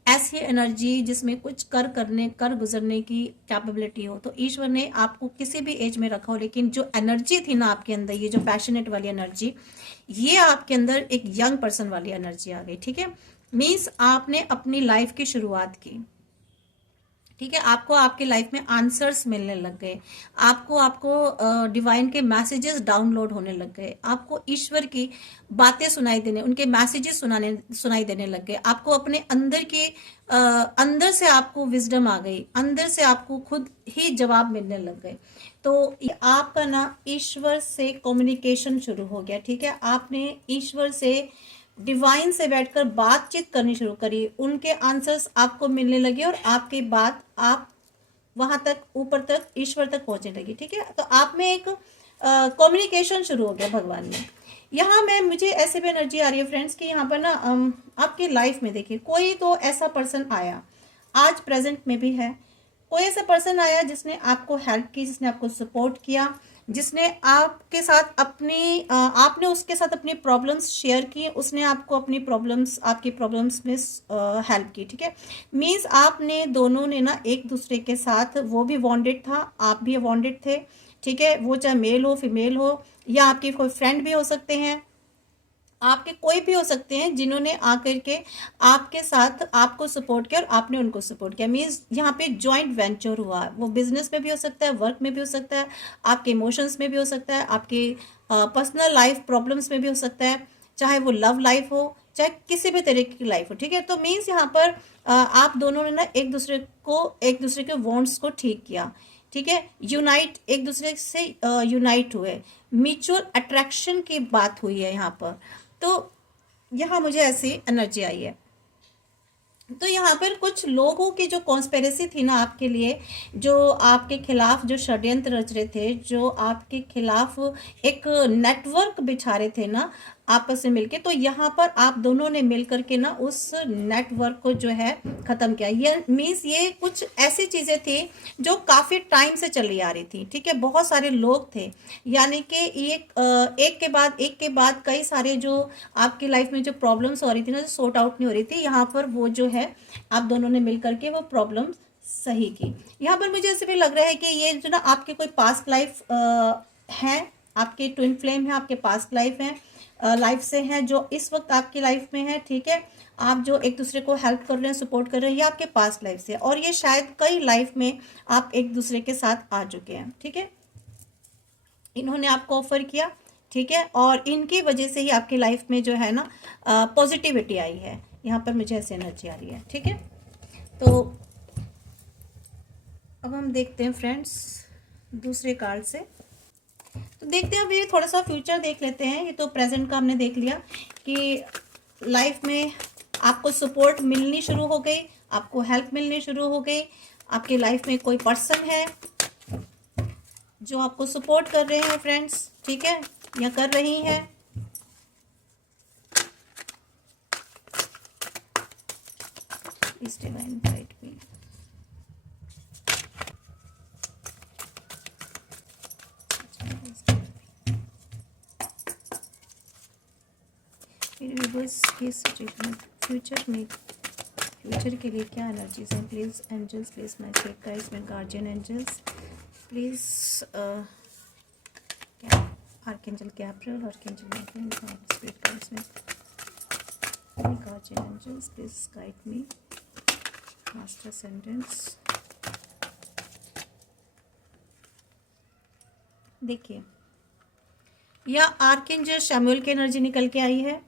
ऐसी एनर्जी जिसमें कुछ कर गुजरने की कैपेबिलिटी हो। तो ईश्वर ने आपको किसी भी एज में रखा हो, लेकिन जो एनर्जी थी ना आपके अंदर, ये जो पैशनेट वाली एनर्जी, ये आपके अंदर एक यंग पर्सन वाली एनर्जी आ गई, ठीक है। मीन्स आपने अपनी लाइफ की शुरुआत की, ठीक है। आपको आपके लाइफ में आंसर्स मिलने लग गए, आपको आपको डिवाइन के मैसेजेस डाउनलोड होने लग गए, आपको ईश्वर की बातें सुनाई देने, उनके मैसेजेस सुनाई देने लग गए, आपको अपने अंदर के अंदर से आपको विजडम आ गई, अंदर से आपको खुद ही जवाब मिलने लग गए। तो आपका ना ईश्वर से कम्युनिकेशन शुरू हो गया, ठीक है। आपने ईश्वर से, डिवाइन से बैठकर बातचीत करनी शुरू करी, उनके आंसर्स आपको मिलने लगे और आपकी बात आप वहां तक, ऊपर तक, ईश्वर तक पहुंचने लगी, ठीक है। तो आप में एक कम्युनिकेशन शुरू हो गया भगवान में। यहाँ मैं, मुझे ऐसे भी एनर्जी आ रही है फ्रेंड्स कि यहाँ पर ना आपकी लाइफ में देखिए कोई तो ऐसा पर्सन आया, आज प्रेजेंट में भी है, कोई ऐसा पर्सन आया जिसने आपको हेल्प की, जिसने आपको सपोर्ट किया, जिसने आपके साथ अपनी आपने उसके साथ अपनी प्रॉब्लम्स शेयर की, उसने आपको अपनी प्रॉब्लम्स, आपकी प्रॉब्लम्स में हेल्प की, ठीक है। मीन्स आपने दोनों ने ना एक दूसरे के साथ, वो भी बॉन्डेड था, आप भी बॉन्डेड थे, ठीक है। वो चाहे मेल हो, फीमेल हो, या आपके कोई फ्रेंड भी हो सकते हैं, आपके कोई भी हो सकते हैं जिन्होंने आकर के आपके साथ आपको सपोर्ट किया और आपने उनको सपोर्ट किया। मीन्स यहाँ पे जॉइंट वेंचर हुआ, वो बिजनेस में भी हो सकता है, वर्क में भी हो सकता है, आपके इमोशंस में भी हो सकता है, आपके पर्सनल लाइफ प्रॉब्लम्स में भी हो सकता है, चाहे वो लव लाइफ हो, चाहे किसी भी तरीके की लाइफ हो, ठीक है। तो मीन्स यहाँ पर आप दोनों ने ना एक दूसरे के वॉन्ट्स को ठीक किया, ठीक है। यूनाइट, एक दूसरे से यूनाइट हुए, म्यूचुअल अट्रैक्शन की बात हुई है यहाँ पर। तो यहाँ मुझे ऐसी एनर्जी आई है। तो यहाँ पर कुछ लोगों की जो कॉन्स्पेरेसी थी ना आपके लिए, जो आपके खिलाफ जो षड्यंत्र रच रहे थे, जो आपके खिलाफ एक नेटवर्क बिछा रहे थे ना आपस में मिलके, तो यहाँ पर आप दोनों ने मिल करके ना उस नेटवर्क को जो है खत्म किया। ये मीन्स ये कुछ ऐसी चीजें थी जो काफी टाइम से चली आ रही थी, ठीक है। बहुत सारे लोग थे, यानी कि एक के बाद कई सारे जो आपकी लाइफ में जो प्रॉब्लम्स हो रही थी ना, जो सॉर्ट आउट नहीं हो रही थी, यहाँ पर वो जो है आप दोनों ने मिल करके वो प्रॉब्लम सही की। यहाँ पर मुझे ऐसे भी लग रहा है कि ये जो ना आपके कोई पास्ट लाइफ है, आपके ट्विन फ्लेम है, आपके पास्ट लाइफ है, लाइफ से हैं, जो इस वक्त आपकी लाइफ में है, ठीक है। आप जो एक दूसरे को हेल्प कर रहे हैं, सपोर्ट कर रहे हैं, ये आपके पास्ट लाइफ से, और ये शायद कई लाइफ में आप एक दूसरे के साथ आ चुके हैं, ठीक है। इन्होंने आपको ऑफर किया, ठीक है, और इनकी वजह से ही आपकी लाइफ में जो है ना पॉजिटिविटी आई है। यहाँ पर मुझे ऐसी एनर्जी आ रही है, ठीक है। तो अब हम देखते हैं फ्रेंड्स दूसरे कार्ड से। तो देखते हैं, अब ये थोड़ा सा फ्यूचर देख लेते हैं। ये तो प्रेजेंट का हमने देख लिया कि लाइफ में आपको सपोर्ट मिलनी शुरू हो गई, आपको हेल्प मिलनी शुरू हो गई, आपकी लाइफ में कोई पर्सन है जो आपको सपोर्ट कर रहे हैं फ्रेंड्स, ठीक है, या कर रही हैं। Please divine guide me. Future में, फ्यूचर के लिए क्या एनर्जीज हैं? Please angels, please my safe guides, my guardian angels, please archangel Gabriel, archangel Michael, spirit guides में, my guardian angels, please guide me, master ascendants. देखिए, या archangel Samuel की energy निकल के आई है,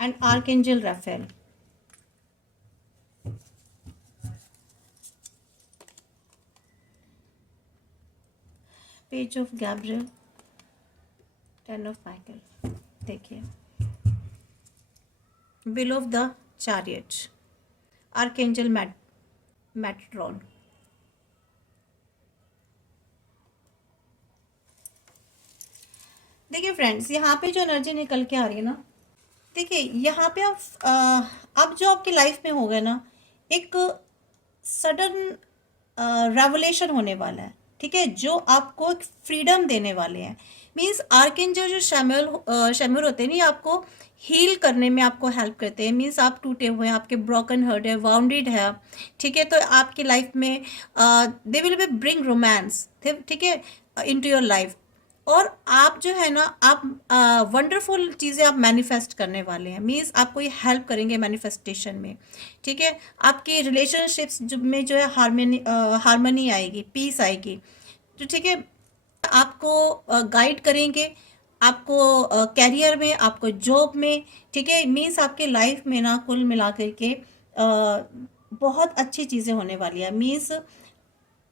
and archangel Raphael. Page of Gabriel, 10 of Michael. देखिए, below of the chariot, archangel Metatron. देखिए फ्रेंड्स, यहाँ पे जो एनर्जी निकल के आ रही है ना, देखिए यहाँ पे अब जो आपकी लाइफ में होगा ना, एक सडन रेवोल्यूशन होने वाला है, ठीक है, जो आपको एक फ्रीडम देने वाले हैं। मीन्स आर्कएंजल जो शैम्यूल होते हैं नहीं, आपको हील करने में आपको हेल्प करते हैं। मीन्स आप टूटे हुए हैं, आपके ब्रोकन हर्ट है, वाउंडेड है, ठीक है, तो आपकी लाइफ में they will be bring romance, ठीक है, इनटू योर लाइफ। और आप जो है ना, आप वंडरफुल चीज़ें आप मैनिफेस्ट करने वाले हैं। मीन्स आपको ये हेल्प करेंगे मैनिफेस्टेशन में, ठीक है। आपकी रिलेशनशिप्स में जो है हारमनी आएगी, पीस आएगी, तो ठीक है, आपको गाइड करेंगे, आपको कैरियर में, आपको जॉब में, ठीक है। मीन्स आपके लाइफ में ना कुल मिला करके बहुत अच्छी चीज़ें होने वाली है। मीन्स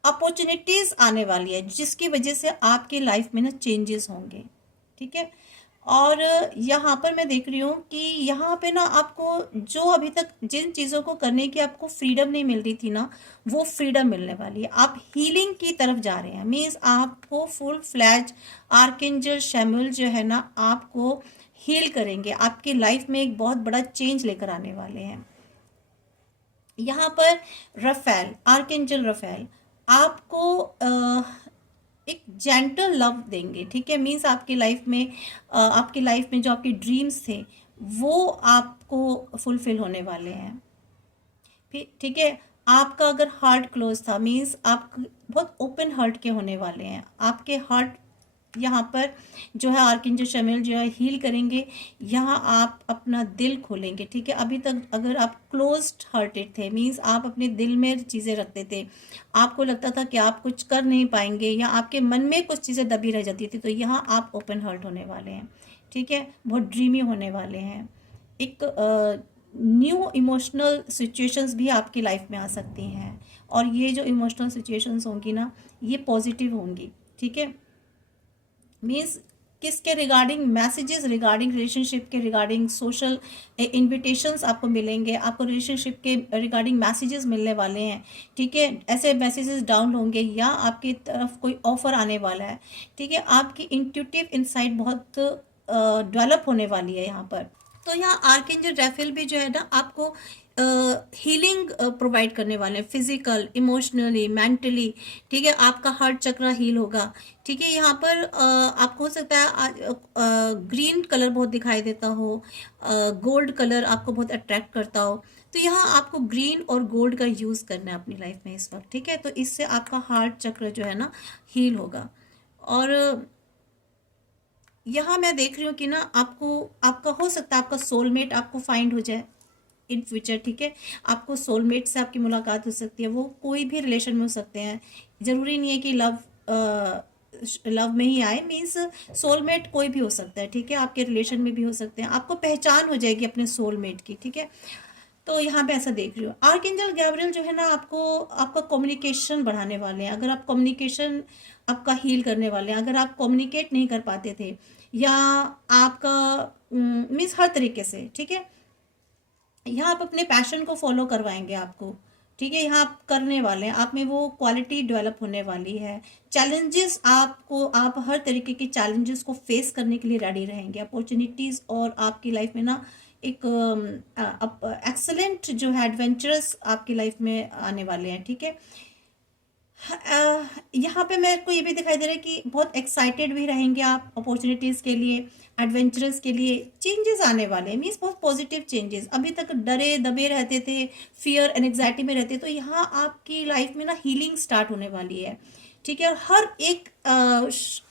अपॉर्चुनिटीज आने वाली है, जिसकी वजह से आपकी लाइफ में ना चेंजेस होंगे, ठीक है। और यहाँ पर मैं देख रही हूँ कि यहाँ पे ना आपको जो अभी तक जिन चीज़ों को करने की आपको फ्रीडम नहीं मिल रही थी ना, वो फ्रीडम मिलने वाली है। आप हीलिंग की तरफ जा रहे हैं। मीन्स आपको फुल फ्लैज आर्कएंजल शैम्यूल जो है ना, आपको हील करेंगे, आपकी लाइफ में एक बहुत बड़ा चेंज लेकर आने वाले हैं। यहाँ पर रफेल, आर्कएंजल रफेल आपको एक जेंटल लव देंगे, ठीक है। मीन्स आपकी लाइफ में जो आपके ड्रीम्स थे वो आपको फुलफिल होने वाले हैं, ठीक है। आपका अगर हार्ट क्लोज था, मीन्स आप बहुत ओपन हार्ट के होने वाले हैं। आपके हार्ट यहाँ पर जो है आर्कएंजल शैम्यूल जो है हील करेंगे। यहाँ आप अपना दिल खोलेंगे, ठीक है। अभी तक अगर आप क्लोज्ड हार्टेड थे, मीन्स आप अपने दिल में चीज़ें रखते थे, आपको लगता था कि आप कुछ कर नहीं पाएंगे, या आपके मन में कुछ चीज़ें दबी रह जाती थी, तो यहाँ आप ओपन हार्ट होने वाले हैं, ठीक है। बहुत ड्रीमी होने वाले हैं। एक न्यू इमोशनल सिचुएशंस भी आपकी लाइफ में आ सकती हैं, और ये जो इमोशनल सिचुएशंस होंगी ना, ये पॉजिटिव होंगी, ठीक है। मीन्स किसके रिगार्डिंग मैसेजेस, रिगार्डिंग रिलेशनशिप के रिगार्डिंग सोशल इनविटेशंस आपको मिलेंगे, आपको रिलेशनशिप के रिगार्डिंग मैसेजेस मिलने वाले हैं, ठीक है। ऐसे मैसेजेस डाउन होंगे, या आपकी तरफ कोई ऑफर आने वाला है, ठीक है। आपकी इंट्यूटिव इनसाइट बहुत डेवलप होने वाली है यहाँ पर। तो यहाँ आर्कएंजल रफेल भी जो है ना, आपको हीलिंग प्रोवाइड करने वाले हैं, फिजिकल, इमोशनली, मेंटली, ठीक है। आपका हार्ट चक्र हील होगा, ठीक है। यहाँ पर आपको हो सकता है ग्रीन कलर बहुत दिखाई देता हो, गोल्ड कलर आपको बहुत अट्रैक्ट करता हो, तो यहाँ आपको ग्रीन और गोल्ड का यूज़ करना है अपनी लाइफ में इस वक्त, ठीक है। तो इससे आपका हार्ट चक्र जो है ना हील होगा। और यहाँ मैं देख रही हूँ कि ना आपका हो सकता है आपका सोलमेट आपको फाइंड हो जाए इन फ्यूचर, ठीक है। आपको सोलमेट से आपकी मुलाकात हो सकती है। वो कोई भी रिलेशन में हो सकते हैं, ज़रूरी नहीं है कि लव में ही आए। मीन्स सोलमेट कोई भी हो सकता है, ठीक है। आपके रिलेशन में भी हो सकते हैं, आपको पहचान हो जाएगी अपने सोलमेट की, ठीक है। तो यहाँ पे ऐसा देख रही हूँ। आर्कएंजल गैब्रियल जो है ना, आपका कम्युनिकेशन बढ़ाने वाले हैं। अगर आप कम्युनिकेशन आपका हील करने वाले हैं, अगर आप कम्युनिकेट नहीं कर पाते थे, या आपका मीन्स हर तरीके से, ठीक है, यहाँ आप अपने पैशन को फॉलो करवाएंगे आपको, ठीक है। यहाँ आप करने वाले हैं, आप में वो क्वालिटी डेवलप होने वाली है। चैलेंजेस आप हर तरीके के चैलेंजेस को फेस करने के लिए रेडी रहेंगे। अपॉर्चुनिटीज़ और आपकी लाइफ में ना एक एक्सलेंट जो है एडवेंचरस आपकी लाइफ में आने वाले हैं, ठीक है। यहाँ पे मेरे को ये भी दिखाई दे रहा है कि बहुत एक्साइटेड भी रहेंगे आप अपॉर्चुनिटीज़ के लिए, एडवेंचरस के लिए। चेंजेस आने वाले हैं, मीन्स बहुत पॉजिटिव चेंजेस। अभी तक डरे दबे रहते थे, फियर एंग्जाइटी में रहते, तो यहाँ आपकी लाइफ में ना हीलिंग स्टार्ट होने वाली है, ठीक है। और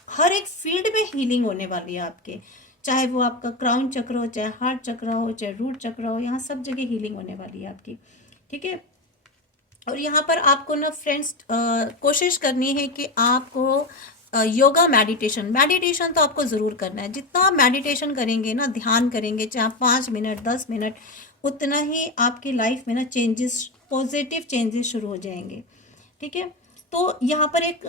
हर एक फील्ड में हीलिंग होने वाली है आपके, चाहे वो आपका क्राउन चक्र हो, चाहे हार्ट चक्र हो, चाहे रूट चक्र हो, यहाँ सब जगह हीलिंग होने वाली है आपकी, ठीक है। और यहाँ पर आपको ना फ्रेंड्स कोशिश करनी है कि आपको योगा मेडिटेशन तो आपको ज़रूर करना है। जितना मेडिटेशन करेंगे ना, ध्यान करेंगे, चाहे 5 मिनट 10 मिनट, उतना ही आपकी लाइफ में ना चेंजेस, पॉजिटिव चेंजेस शुरू हो जाएंगे, ठीक है। तो यहाँ पर एक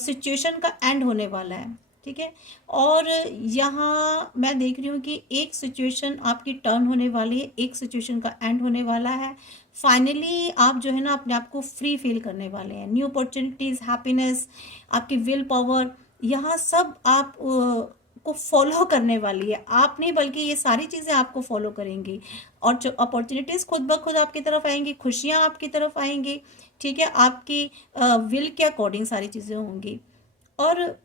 सिचुएशन का एंड होने वाला है, ठीक है। और यहाँ मैं देख रही हूँ कि एक सिचुएशन आपकी टर्न होने वाली है, एक सिचुएशन का एंड होने वाला है। फाइनली आप जो है ना अपने आप को फ्री फील करने वाले हैं। न्यू अपॉर्चुनिटीज, हैप्पीनेस, आपकी विल पावर, यहाँ सब आप को फॉलो करने वाली है। आप नहीं बल्कि ये सारी चीज़ें आपको फॉलो करेंगी, और जो अपॉर्चुनिटीज़ खुद ब खुद आपकी तरफ आएंगी, खुशियाँ आपकी तरफ आएंगी, ठीक है। आपकी विल के अकॉर्डिंग सारी चीज़ें होंगी। और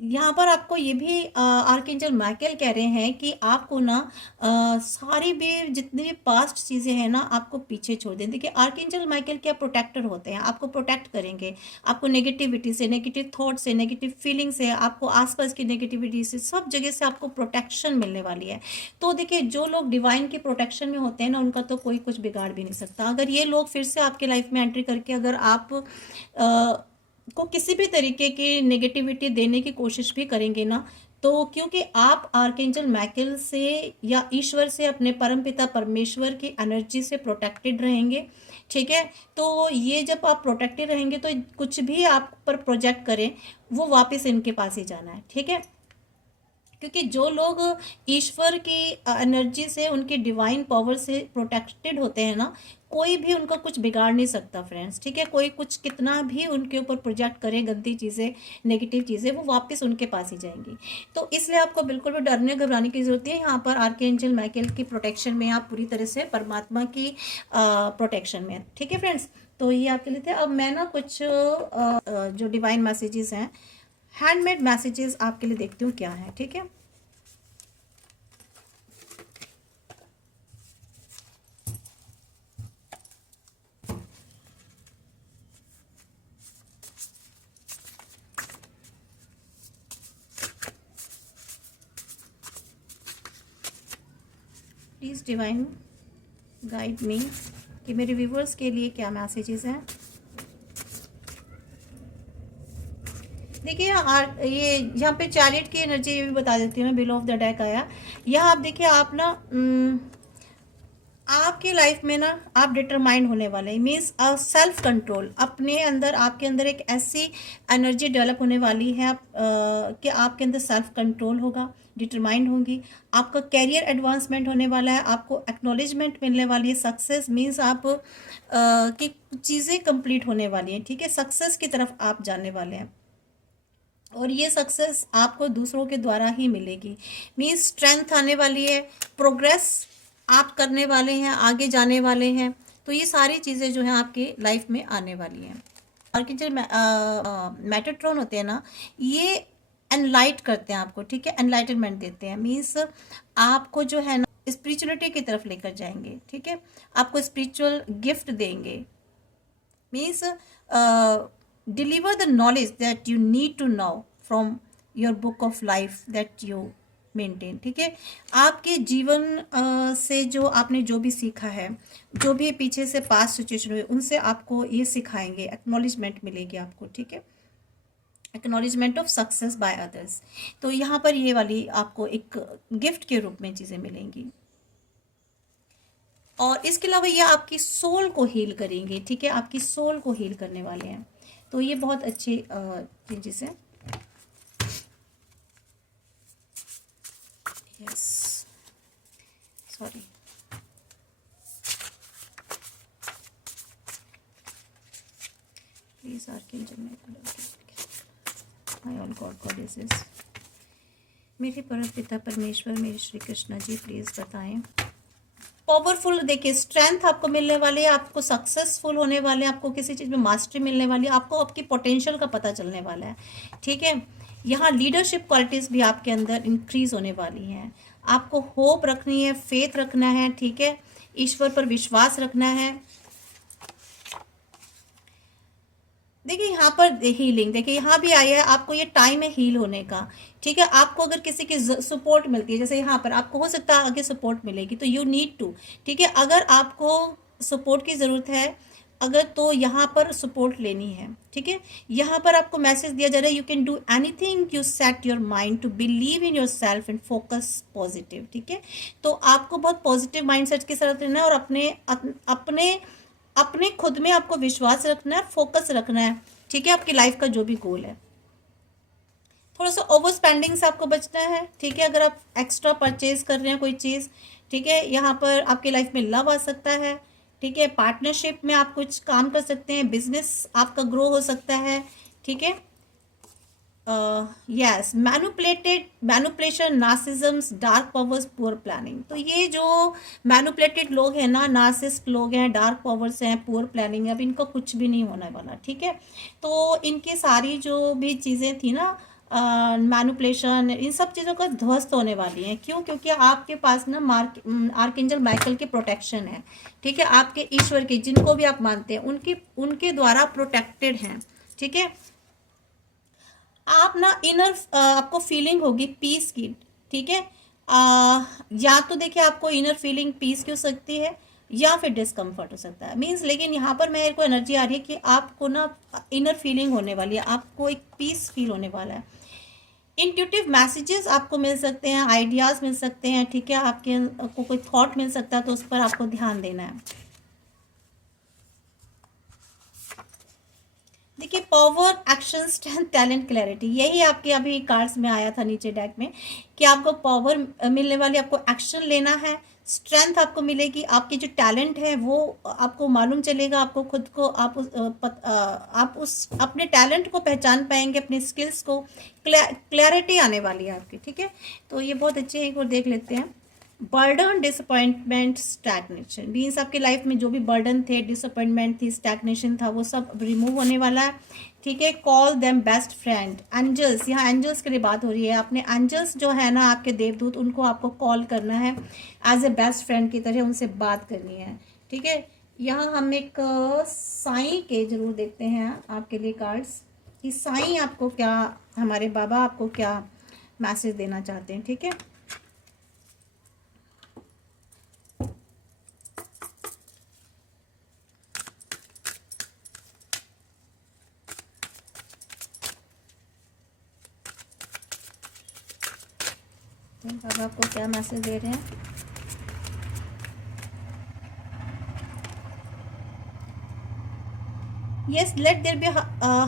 यहाँ पर आपको ये भी आर्कएंजल माइकल कह रहे हैं कि आपको ना सारी भी जितनी भी पास्ट चीज़ें हैं ना आपको पीछे छोड़ दें। देखिए आर्कएंजल माइकल क्या प्रोटेक्टर होते हैं, आपको प्रोटेक्ट करेंगे, आपको नेगेटिविटी से, नेगेटिव थॉट से, नेगेटिव फीलिंग से, आपको आसपास की नेगेटिविटी से, सब जगह से आपको प्रोटेक्शन मिलने वाली है। तो देखिए जो लोग डिवाइन के प्रोटेक्शन में होते हैं ना उनका तो कोई कुछ बिगाड़ भी नहीं सकता। अगर ये लोग फिर से आपके लाइफ में एंट्री करके अगर आप को किसी भी तरीके की नेगेटिविटी देने की कोशिश भी करेंगे ना, तो क्योंकि आप आर्कएंजल माइकल से या ईश्वर से, अपने परमपिता परमेश्वर की एनर्जी से प्रोटेक्टेड रहेंगे, ठीक है। तो ये जब आप प्रोटेक्टेड रहेंगे तो कुछ भी आप पर प्रोजेक्ट करें वो वापस इनके पास ही जाना है, ठीक है। क्योंकि जो लोग ईश्वर की एनर्जी से, उनकी डिवाइन पावर से प्रोटेक्टेड होते हैं ना, कोई भी उनका कुछ बिगाड़ नहीं सकता फ्रेंड्स, ठीक है। कोई कुछ कितना भी उनके ऊपर प्रोजेक्ट करे गंदी चीज़ें, नेगेटिव चीज़ें, वो वापस उनके पास ही जाएंगी। तो इसलिए आपको बिल्कुल भी डरने घबराने की जरूरत नहीं है। यहाँ पर आर्कएंजल माइकल की प्रोटेक्शन में आप पूरी तरह से परमात्मा की प्रोटेक्शन में, ठीक है फ्रेंड्स। तो ये आपके लिए थे। अब मैं ना कुछ जो डिवाइन मैसेजेस हैं, हैंडमेड मैसेजेस आपके लिए देखती हूँ क्या है, ठीक है। प्लीज़ डिवाइन गाइड मी कि मेरे व्यूवर्स के लिए क्या मैसेजेस हैं। देखिए ये यहाँ पे चैरियट की एनर्जी ये भी बता देती हूँ मैं, बिलो ऑफ द डेक आया। यहाँ आप देखिए, आप ना आपकी लाइफ में ना आप डिटरमाइंड होने वाले हैं, मीन्स सेल्फ कंट्रोल अपने अंदर, आपके अंदर एक ऐसी एनर्जी डेवलप होने वाली है कि आपके अंदर सेल्फ कंट्रोल होगा, डिटरमाइंड होंगी। आपका कैरियर एडवांसमेंट होने वाला है, आपको एक्नॉलेजमेंट मिलने वाली है, सक्सेस मीन्स आप की चीज़ें कंप्लीट होने वाली हैं, ठीक है। सक्सेस की तरफ आप जाने वाले हैं, और ये सक्सेस आपको दूसरों के द्वारा ही मिलेगी। मीन्स स्ट्रेंथ आने वाली है, प्रोग्रेस आप करने वाले हैं, आगे जाने वाले हैं। तो ये सारी चीज़ें जो हैं आपकी लाइफ में आने वाली हैं। और कि जो मेटाट्रॉन होते हैं ना, ये एनलाइट करते हैं आपको, ठीक है, एनलाइटनमेंट देते हैं। मीन्स आपको जो है ना स्पिरिचुअलिटी की तरफ लेकर जाएंगे, ठीक है। आपको स्पिरिचुअल गिफ्ट देंगे। Means deliver the knowledge that you need to know from your book of life that you maintain, ठीक है। आपके जीवन से जो आपने जो भी सीखा है, जो भी पीछे से पास्ट सिचुएशन हुई, उनसे आपको ये सिखाएंगे, एक्नॉलेजमेंट मिलेगी आपको, ठीक है, acknowledgement of success by others. तो यहाँ पर ये वाली आपको एक गिफ्ट के रूप में चीज़ें मिलेंगी। और इसके अलावा ये आपकी सोल को हील करेंगे, ठीक है, आपकी सोल को हील करने वाले हैं। तो ये बहुत अच्छी चीज़ है। Yes, sorry, please archangel my all God goddesses, मेरे परम पिता परमेश्वर, मेरे श्री कृष्णा जी, प्लीज बताएं। पावरफुल, देखिए स्ट्रेंथ आपको मिलने वाली है, आपको सक्सेसफुल होने वाले हैं, आपको किसी चीज़ में मास्टरी मिलने वाली है, आपको आपकी पोटेंशियल का पता चलने वाला है, ठीक है। यहाँ लीडरशिप क्वालिटीज़ भी आपके अंदर इंक्रीज होने वाली हैं। आपको होप रखनी है, फेथ रखना है, ठीक है, ईश्वर पर विश्वास रखना है। देखिए यहाँ पर हीलिंग, देखिए यहाँ भी आया है, आपको ये टाइम है हील होने का, ठीक है। आपको अगर किसी की सपोर्ट मिलती है, जैसे यहाँ पर आपको हो सकता है आगे सपोर्ट मिलेगी, तो यू नीड टू, ठीक है, अगर आपको सपोर्ट की ज़रूरत है अगर, तो यहाँ पर सपोर्ट लेनी है, ठीक है। यहाँ पर आपको मैसेज दिया जा रहा है, you can do anything you set your mind to believe in yourself and focus positive, ठीक है। तो आपको बहुत पॉजिटिव माइंड सेट के साथ रहना है, और अपने अपने खुद में आपको विश्वास रखना है, फोकस रखना है, ठीक है, आपकी लाइफ का जो भी गोल है। थोड़ा सा ओवर स्पेंडिंग से आपको बचना है, ठीक है। अगर आप एक्स्ट्रा परचेज कर रहे हैं कोई चीज़, ठीक है, यहाँ पर आपकी लाइफ में लव आ सकता है, ठीक है। पार्टनरशिप में आप कुछ काम कर सकते हैं, बिजनेस आपका ग्रो हो सकता है, ठीक है। Yes, manipulation, narcissisms, dark powers, poor planning. तो ये जो मैनुपुलेटेड लोग हैं ना, नार्सिस्ट लोग हैं, डार्क पावर्स हैं, पुअर प्लानिंग है, अब इनको कुछ भी नहीं होने वाला, ठीक है। तो इनकी सारी जो भी चीज़ें थी ना, मैनुपुलेशन, इन सब चीज़ों का ध्वस्त होने वाली हैं। क्यों? क्योंकि आपके पास ना आर्कएंजल माइकल के प्रोटेक्शन है, ठीक है। आपके ईश्वर के, जिनको भी आप मानते हैं, उनके उनके द्वारा प्रोटेक्टेड हैं, ठीक है। आप ना इनर आपको फीलिंग होगी पीस की, ठीक है। या तो देखिए आपको इनर फीलिंग पीस की हो सकती है, या फिर डिस्कम्फर्ट हो सकता है, मीन्स। लेकिन यहाँ पर मेरे को एनर्जी आ रही है कि आपको ना इनर फीलिंग होने वाली है, आपको एक पीस फील होने वाला है। इंट्यूटिव मैसेजेस आपको मिल सकते हैं, आइडियाज़ मिल सकते हैं, ठीक है। आपको कोई थॉट मिल सकता है, तो उस पर आपको ध्यान देना है। देखिए, power, action, strength, talent, clarity, यही आपके अभी कार्ड्स में आया था नीचे डेक में, कि आपको पावर मिलने वाली, आपको एक्शन लेना है, स्ट्रेंथ आपको मिलेगी, आपकी जो टैलेंट है वो आपको मालूम चलेगा, आपको खुद को आप उस अपने टैलेंट को पहचान पाएंगे, अपने स्किल्स को, क्लैरिटी आने वाली है आपकी, ठीक है। तो ये बहुत अच्छे हैं, एक और देख लेते हैं। बर्डन, डिसअपॉइंटमेंट, स्टैग्नेशन, मीन्स आपकी लाइफ में जो भी बर्डन थे, डिसअपॉइंटमेंट थी, स्टैग्नेशन था, वो सब रिमूव होने वाला है, ठीक है। Call them best friend, angels, यहाँ एंजल्स के लिए बात हो रही है। अपने एंजल्स जो है ना, आपके देवदूत, उनको आपको कॉल करना है, एज ए बेस्ट फ्रेंड की तरह उनसे बात करनी है, ठीक है। यहाँ हम एक साईं के जरूर देखते हैं आपके लिए कार्ड्स, कि साईं आपको क्या, हमारे बाबा आपको क्या मैसेज देना चाहते हैं, ठीक है। तो बाबा आपको क्या मैसेज दे रहे हैं? Yes, let there be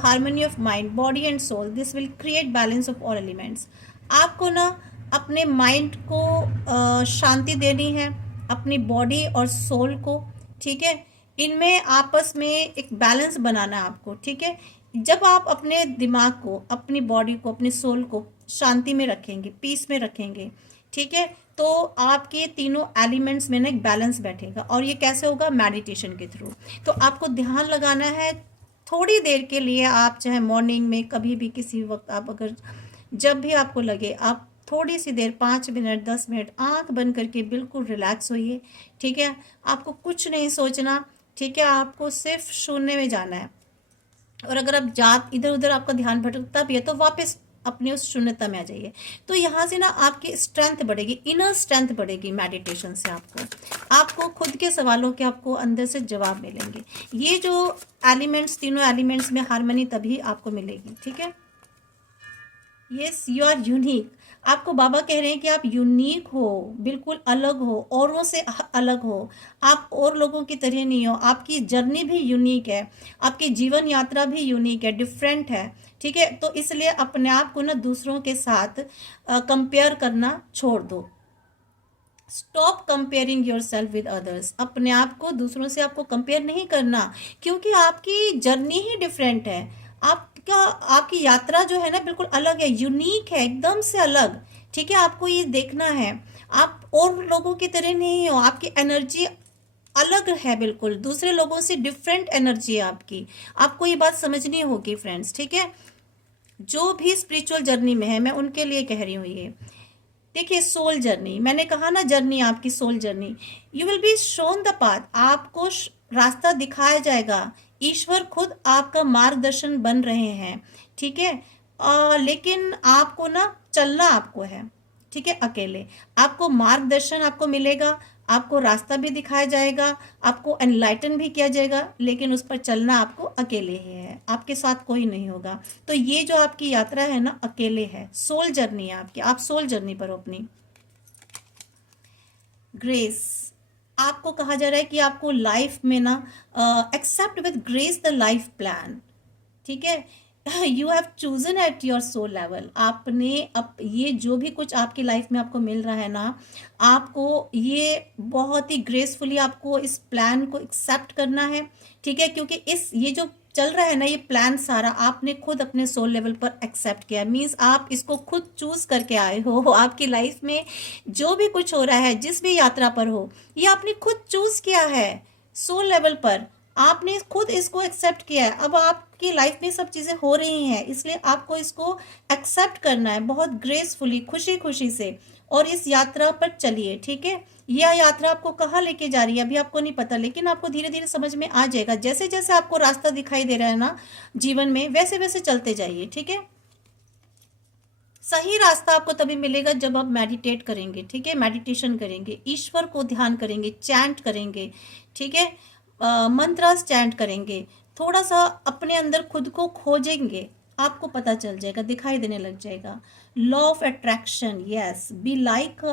harmony of mind, body and soul. This will create balance of all elements. आपको ना अपने माइंड को शांति देनी है, अपनी बॉडी और सोल को, ठीक है। इनमें आपस में एक बैलेंस बनाना है आपको, ठीक है। जब आप अपने दिमाग को, अपनी बॉडी को, अपने सोल को शांति में रखेंगे, पीस में रखेंगे, ठीक है, तो आपके तीनों एलिमेंट्स में ना एक बैलेंस बैठेगा। और ये कैसे होगा? मेडिटेशन के थ्रू। तो आपको ध्यान लगाना है थोड़ी देर के लिए, आप चाहे मॉर्निंग में, कभी भी, किसी वक्त, आप अगर जब भी आपको लगे, आप थोड़ी सी देर, 5 मिनट, 10 मिनट आंख बंद करके बिल्कुल रिलैक्स होइए, ठीक है। आपको कुछ नहीं सोचना, ठीक है। आपको सिर्फ शून्य में जाना है। और अगर आप इधर उधर आपका ध्यान भटकता भी है, तो वापस अपने उस शून्यता में आ जाइए। तो यहाँ से ना आपकी स्ट्रेंथ बढ़ेगी, इनर स्ट्रेंथ बढ़ेगी मेडिटेशन से। आपको खुद के सवालों के आपको अंदर से जवाब मिलेंगे। ये जो एलिमेंट्स, तीनों एलिमेंट्स में हार्मनी तभी आपको मिलेगी, ठीक है। Yes, you are unique. आपको बाबा कह रहे हैं कि आप यूनिक हो, बिल्कुल अलग हो, औरों से अलग हो। आप और लोगों की तरह नहीं हो। आपकी जर्नी भी यूनिक है, आपकी जीवन यात्रा भी यूनिक है, डिफरेंट है, ठीक है। तो इसलिए अपने आप को ना दूसरों के साथ कंपेयर करना छोड़ दो। Stop comparing your self with others. अपने आप को दूसरों से आपको कंपेयर नहीं करना, क्योंकि आपकी जर्नी ही डिफरेंट है। आपकी यात्रा जो है ना, बिल्कुल अलग है, यूनिक है, एकदम से अलग, ठीक है। आपको ये देखना है, आप और लोगों की तरह नहीं हो। आपकी एनर्जी अलग है, बिल्कुल दूसरे लोगों से डिफरेंट एनर्जी है आपकी। आपको ये बात समझनी होगी फ्रेंड्स, ठीक है। जो भी स्पिरिचुअल जर्नी में है, मैं उनके लिए कह रही हूँ ये। देखिए, सोल जर्नी, मैंने कहा ना, जर्नी आपकी soul journey, you will be shown the path. आपको रास्ता दिखाया जाएगा। ईश्वर खुद आपका मार्गदर्शन बन रहे हैं, ठीक है। लेकिन आपको ना चलना आपको है, ठीक है, अकेले। आपको मार्गदर्शन आपको मिलेगा, आपको रास्ता भी दिखाया जाएगा, आपको एनलाइटन भी किया जाएगा, लेकिन उस पर चलना आपको अकेले ही है, आपके साथ कोई नहीं होगा। तो ये जो आपकी यात्रा है ना, अकेले है, सोल जर्नी है आपकी। आप सोल जर्नी पर हो अपनी। ग्रेस, आपको कहा जा रहा है कि आपको लाइफ में ना accept with grace the life plan, ठीक है। You have chosen at your soul level. आपने अब ये जो भी कुछ आपकी लाइफ में आपको मिल रहा है ना, आपको ये बहुत ही ग्रेसफुली आपको इस प्लान को एक्सेप्ट करना है, ठीक है। क्योंकि इस ये जो चल रहा है ना, ये प्लान सारा आपने खुद अपने सोल लेवल पर एक्सेप्ट किया, मीन्स आप इसको खुद चूज करके आए हो। आपकी लाइफ में जो भी कुछ हो रहा है, जिस भी यात्रा पर हो, ये आपने खुद चूज किया है सोल लेवल पर। आपने खुद इसको एक्सेप्ट किया है। अब आपकी लाइफ में सब चीज़ें हो रही हैं, इसलिए आपको इसको एक्सेप्ट करना है बहुत ग्रेसफुली, खुशी खुशी से, और इस यात्रा पर चलिए, ठीक है। यह यात्रा आपको कहाँ लेके जा रही है अभी आपको नहीं पता, लेकिन आपको धीरे धीरे समझ में आ जाएगा। जैसे जैसे आपको रास्ता दिखाई दे रहा है ना जीवन में, वैसे वैसे चलते जाइए, ठीक है। सही रास्ता आपको तभी मिलेगा जब आप मेडिटेट करेंगे, ठीक है, मेडिटेशन करेंगे, ईश्वर को ध्यान करेंगे, चैंट करेंगे, ठीक है, मंत्रास चैंट करेंगे, थोड़ा सा अपने अंदर खुद को खोजेंगे, आपको पता चल जाएगा, दिखाई देने लग जाएगा। Law of attraction, yes, be like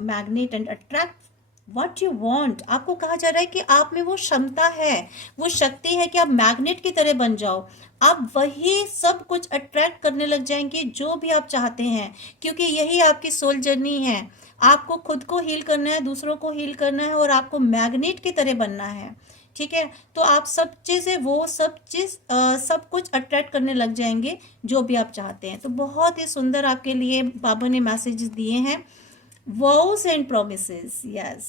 magnet and attract what you want. आपको कहा जा रहा है कि आप में वो क्षमता है, वो शक्ति है कि आप मैग्नेट की तरह बन जाओ। आप वही सब कुछ अट्रैक्ट करने लग जाएंगे जो भी आप चाहते हैं, क्योंकि यही आपकी सोल जर्नी है। आपको खुद को हील करना है, दूसरों को हील करना है, और आपको मैग्नेट की तरह बनना है, ठीक है। तो आप सब चीज़ें, वो सब चीज़ सब कुछ अट्रैक्ट करने लग जाएंगे जो भी आप चाहते हैं। तो बहुत ही सुंदर आपके लिए बाबा ने मैसेजेस दिए हैं। vows and promises, yes,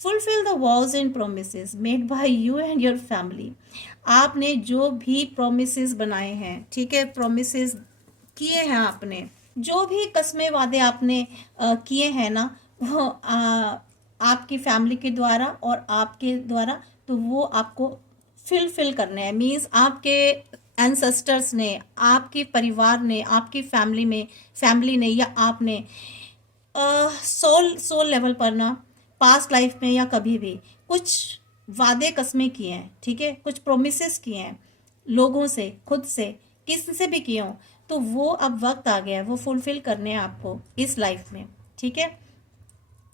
fulfill the vows and promises made by you and your family। आपने जो भी promises बनाए हैं, ठीक है, promises किए हैं आपने, जो भी कस्में वादे आपने किए हैं ना, वो आपकी फैमिली के द्वारा और आपके द्वारा, तो वो आपको फिल करने हैं। मीन्स आपके एंसेस्टर्स ने, आपके परिवार ने, आपकी फैमिली ने या आपने सोल सोल लेवल पर ना, पास्ट लाइफ में या कभी भी कुछ वादे कस्में किए हैं, ठीक है, कुछ प्रोमिसेस किए हैं लोगों से, खुद से, किसी से भी किए हों, तो वो अब वक्त आ गया है वो फुलफिल करने हैं आपको इस लाइफ में, ठीक है।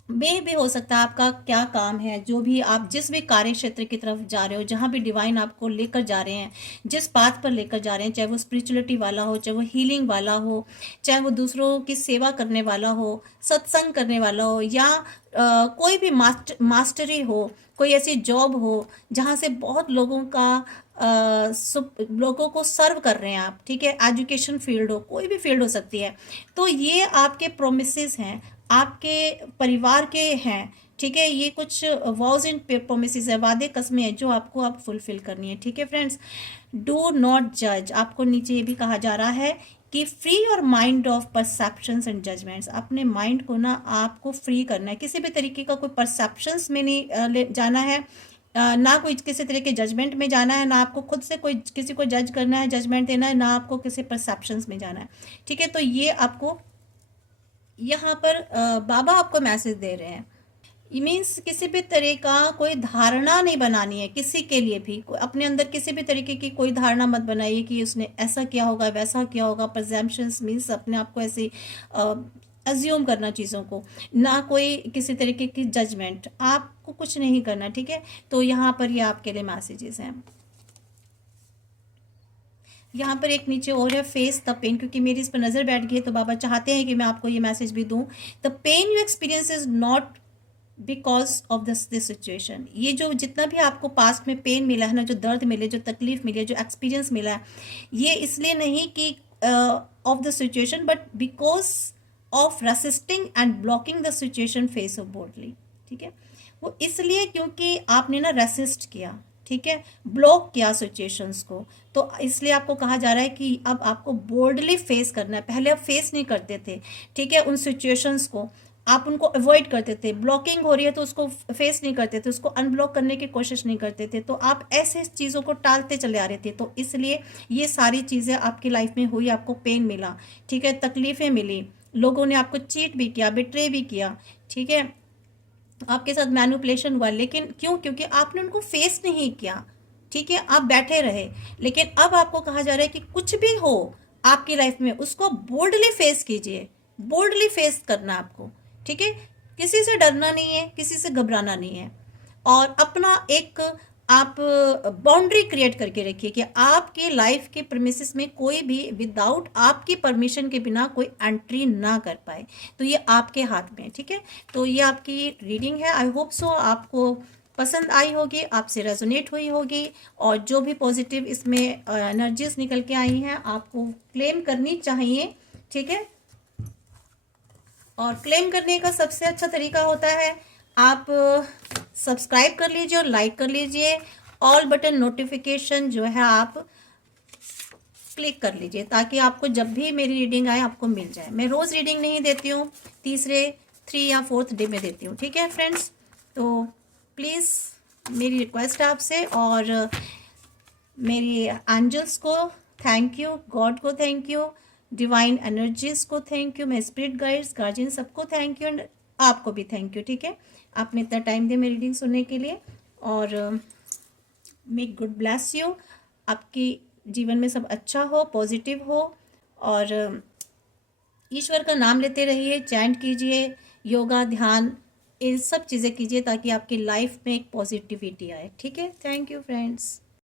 भी हो सकता है आपका क्या काम है, जो भी आप जिस भी कार्य क्षेत्र की तरफ जा रहे हो, जहाँ भी डिवाइन आपको लेकर जा रहे हैं, जिस पाथ पर लेकर जा रहे हैं, चाहे वो स्पिरिचुअलिटी वाला हो, चाहे वो हीलिंग वाला हो, चाहे वो दूसरों की सेवा करने वाला हो, सत्संग करने वाला हो, या कोई भी मास्टरी हो, कोई ऐसी जॉब हो जहाँ से बहुत लोगों का लोगों को सर्व कर रहे हैं आप, ठीक है, एजुकेशन फील्ड हो, कोई भी फील्ड हो सकती है। तो ये आपके प्रोमिसेस हैं, आपके परिवार के हैं, ठीक है। ये कुछ वॉज एंड प्रोमिसेस है, वादे कस्में हैं जो आपको आप फुलफिल करनी है, ठीक है फ्रेंड्स। डू नॉट जज। आपको नीचे ये भी कहा जा रहा है कि free your mind of perceptions and judgments. अपने माइंड को ना आपको फ्री करना है, किसी भी तरीके का कोई परसेप्शंस में नहीं जाना है, ना कोई किसी तरह के जजमेंट में जाना है, ना आपको खुद से कोई किसी को जज करना है, जजमेंट देना है, ना आपको किसी परसेप्शंस में जाना है, ठीक है। तो ये आपको यहाँ पर बाबा आपको मैसेज दे रहे हैं। मीन्स किसी भी तरह का कोई धारणा नहीं बनानी है किसी के लिए भी, अपने अंदर किसी भी तरीके की कोई धारणा मत बनाइए कि उसने ऐसा किया होगा, वैसा किया होगा। प्रजेम्पशंस मीन्स अपने आप को ऐसे अज्यूम करना चीज़ों को, ना कोई किसी तरीके की जजमेंट, आपको कुछ नहीं करना, ठीक है। तो यहाँ पर ये आपके लिए मैसेजेस हैं। यहाँ पर एक नीचे और है, फेस द पेन, क्योंकि मेरी इस पर नज़र बैठ गई है तो बाबा चाहते हैं कि मैं आपको ये मैसेज भी दूँ। The pain you experience is not because of this situation. ये जो जितना भी आपको पास्ट में पेन मिला है ना, जो दर्द मिले, जो तकलीफ मिली है, जो एक्सपीरियंस मिला है, ये इसलिए नहीं कि of the situation, but because of resisting and blocking the situation face of boldly, ठीक है। वो इसलिए क्योंकि आपने ना रेसिस्ट किया, ठीक है, ब्लॉक किया सिचुएशंस को, तो इसलिए आपको कहा जा रहा है कि अब आपको बोल्डली फेस करना है। पहले आप फेस नहीं करते थे, ठीक है, उन सिचुएशंस को आप उनको अवॉइड करते थे, ब्लॉकिंग हो रही है तो उसको फेस नहीं करते थे, उसको अनब्लॉक करने की कोशिश नहीं करते थे, तो आप ऐसे चीज़ों को टालते चले आ रहे थे। तो इसलिए ये सारी चीज़ें आपकी लाइफ में हुई, आपको पेन मिला, ठीक है, तकलीफ़ें मिली, लोगों ने आपको चीट भी किया, बिट्रे भी किया, ठीक है, आपके साथ मैनिपुलेशन हुआ, लेकिन क्यों? क्योंकि आपने उनको फेस नहीं किया, ठीक है, आप बैठे रहे। लेकिन अब आपको कहा जा रहा है कि कुछ भी हो आपकी लाइफ में, उसको बोल्डली फेस कीजिए, बोल्डली फेस करना आपको, ठीक है। किसी से डरना नहीं है, किसी से घबराना नहीं है, और अपना एक आप बाउंड्री क्रिएट करके रखिए कि आपकी लाइफ के प्रेमिसेस में कोई भी विदाउट आपकी परमिशन के बिना कोई एंट्री ना कर पाए। तो ये आपके हाथ में है, ठीक है। तो ये आपकी रीडिंग है। आई होप सो आपको पसंद आई होगी, आपसे रेजोनेट हुई होगी, और जो भी पॉजिटिव इसमें एनर्जीज निकल के आई हैं आपको क्लेम करनी चाहिए, ठीक है। और क्लेम करने का सबसे अच्छा तरीका होता है आप सब्सक्राइब कर लीजिए और लाइक कर लीजिए। ऑल बटन नोटिफिकेशन जो है आप क्लिक कर लीजिए, ताकि आपको जब भी मेरी रीडिंग आए आपको मिल जाए। मैं रोज़ रीडिंग नहीं देती हूँ, तीसरे 3 या 4th डे में देती हूँ, ठीक है फ्रेंड्स। तो प्लीज़ मेरी रिक्वेस्ट है आपसे, और मेरी एंजल्स को थैंक यू, गॉड को थैंक यू, डिवाइन एनर्जीज को थैंक यू, मैं स्पिरिट गाइड्स गार्जियन सबको थैंक यू, एंड आपको भी थैंक यू, ठीक है। आपने इतना टाइम दिया मेरी रीडिंग सुनने के लिए, और मे गुड ब्लेस यू। आपकी जीवन में सब अच्छा हो, पॉजिटिव हो, और ईश्वर का नाम लेते रहिए, चैंट कीजिए, योगा ध्यान ये सब चीज़ें कीजिए, ताकि आपकी लाइफ में एक पॉजिटिविटी आए, ठीक है। Thank you friends.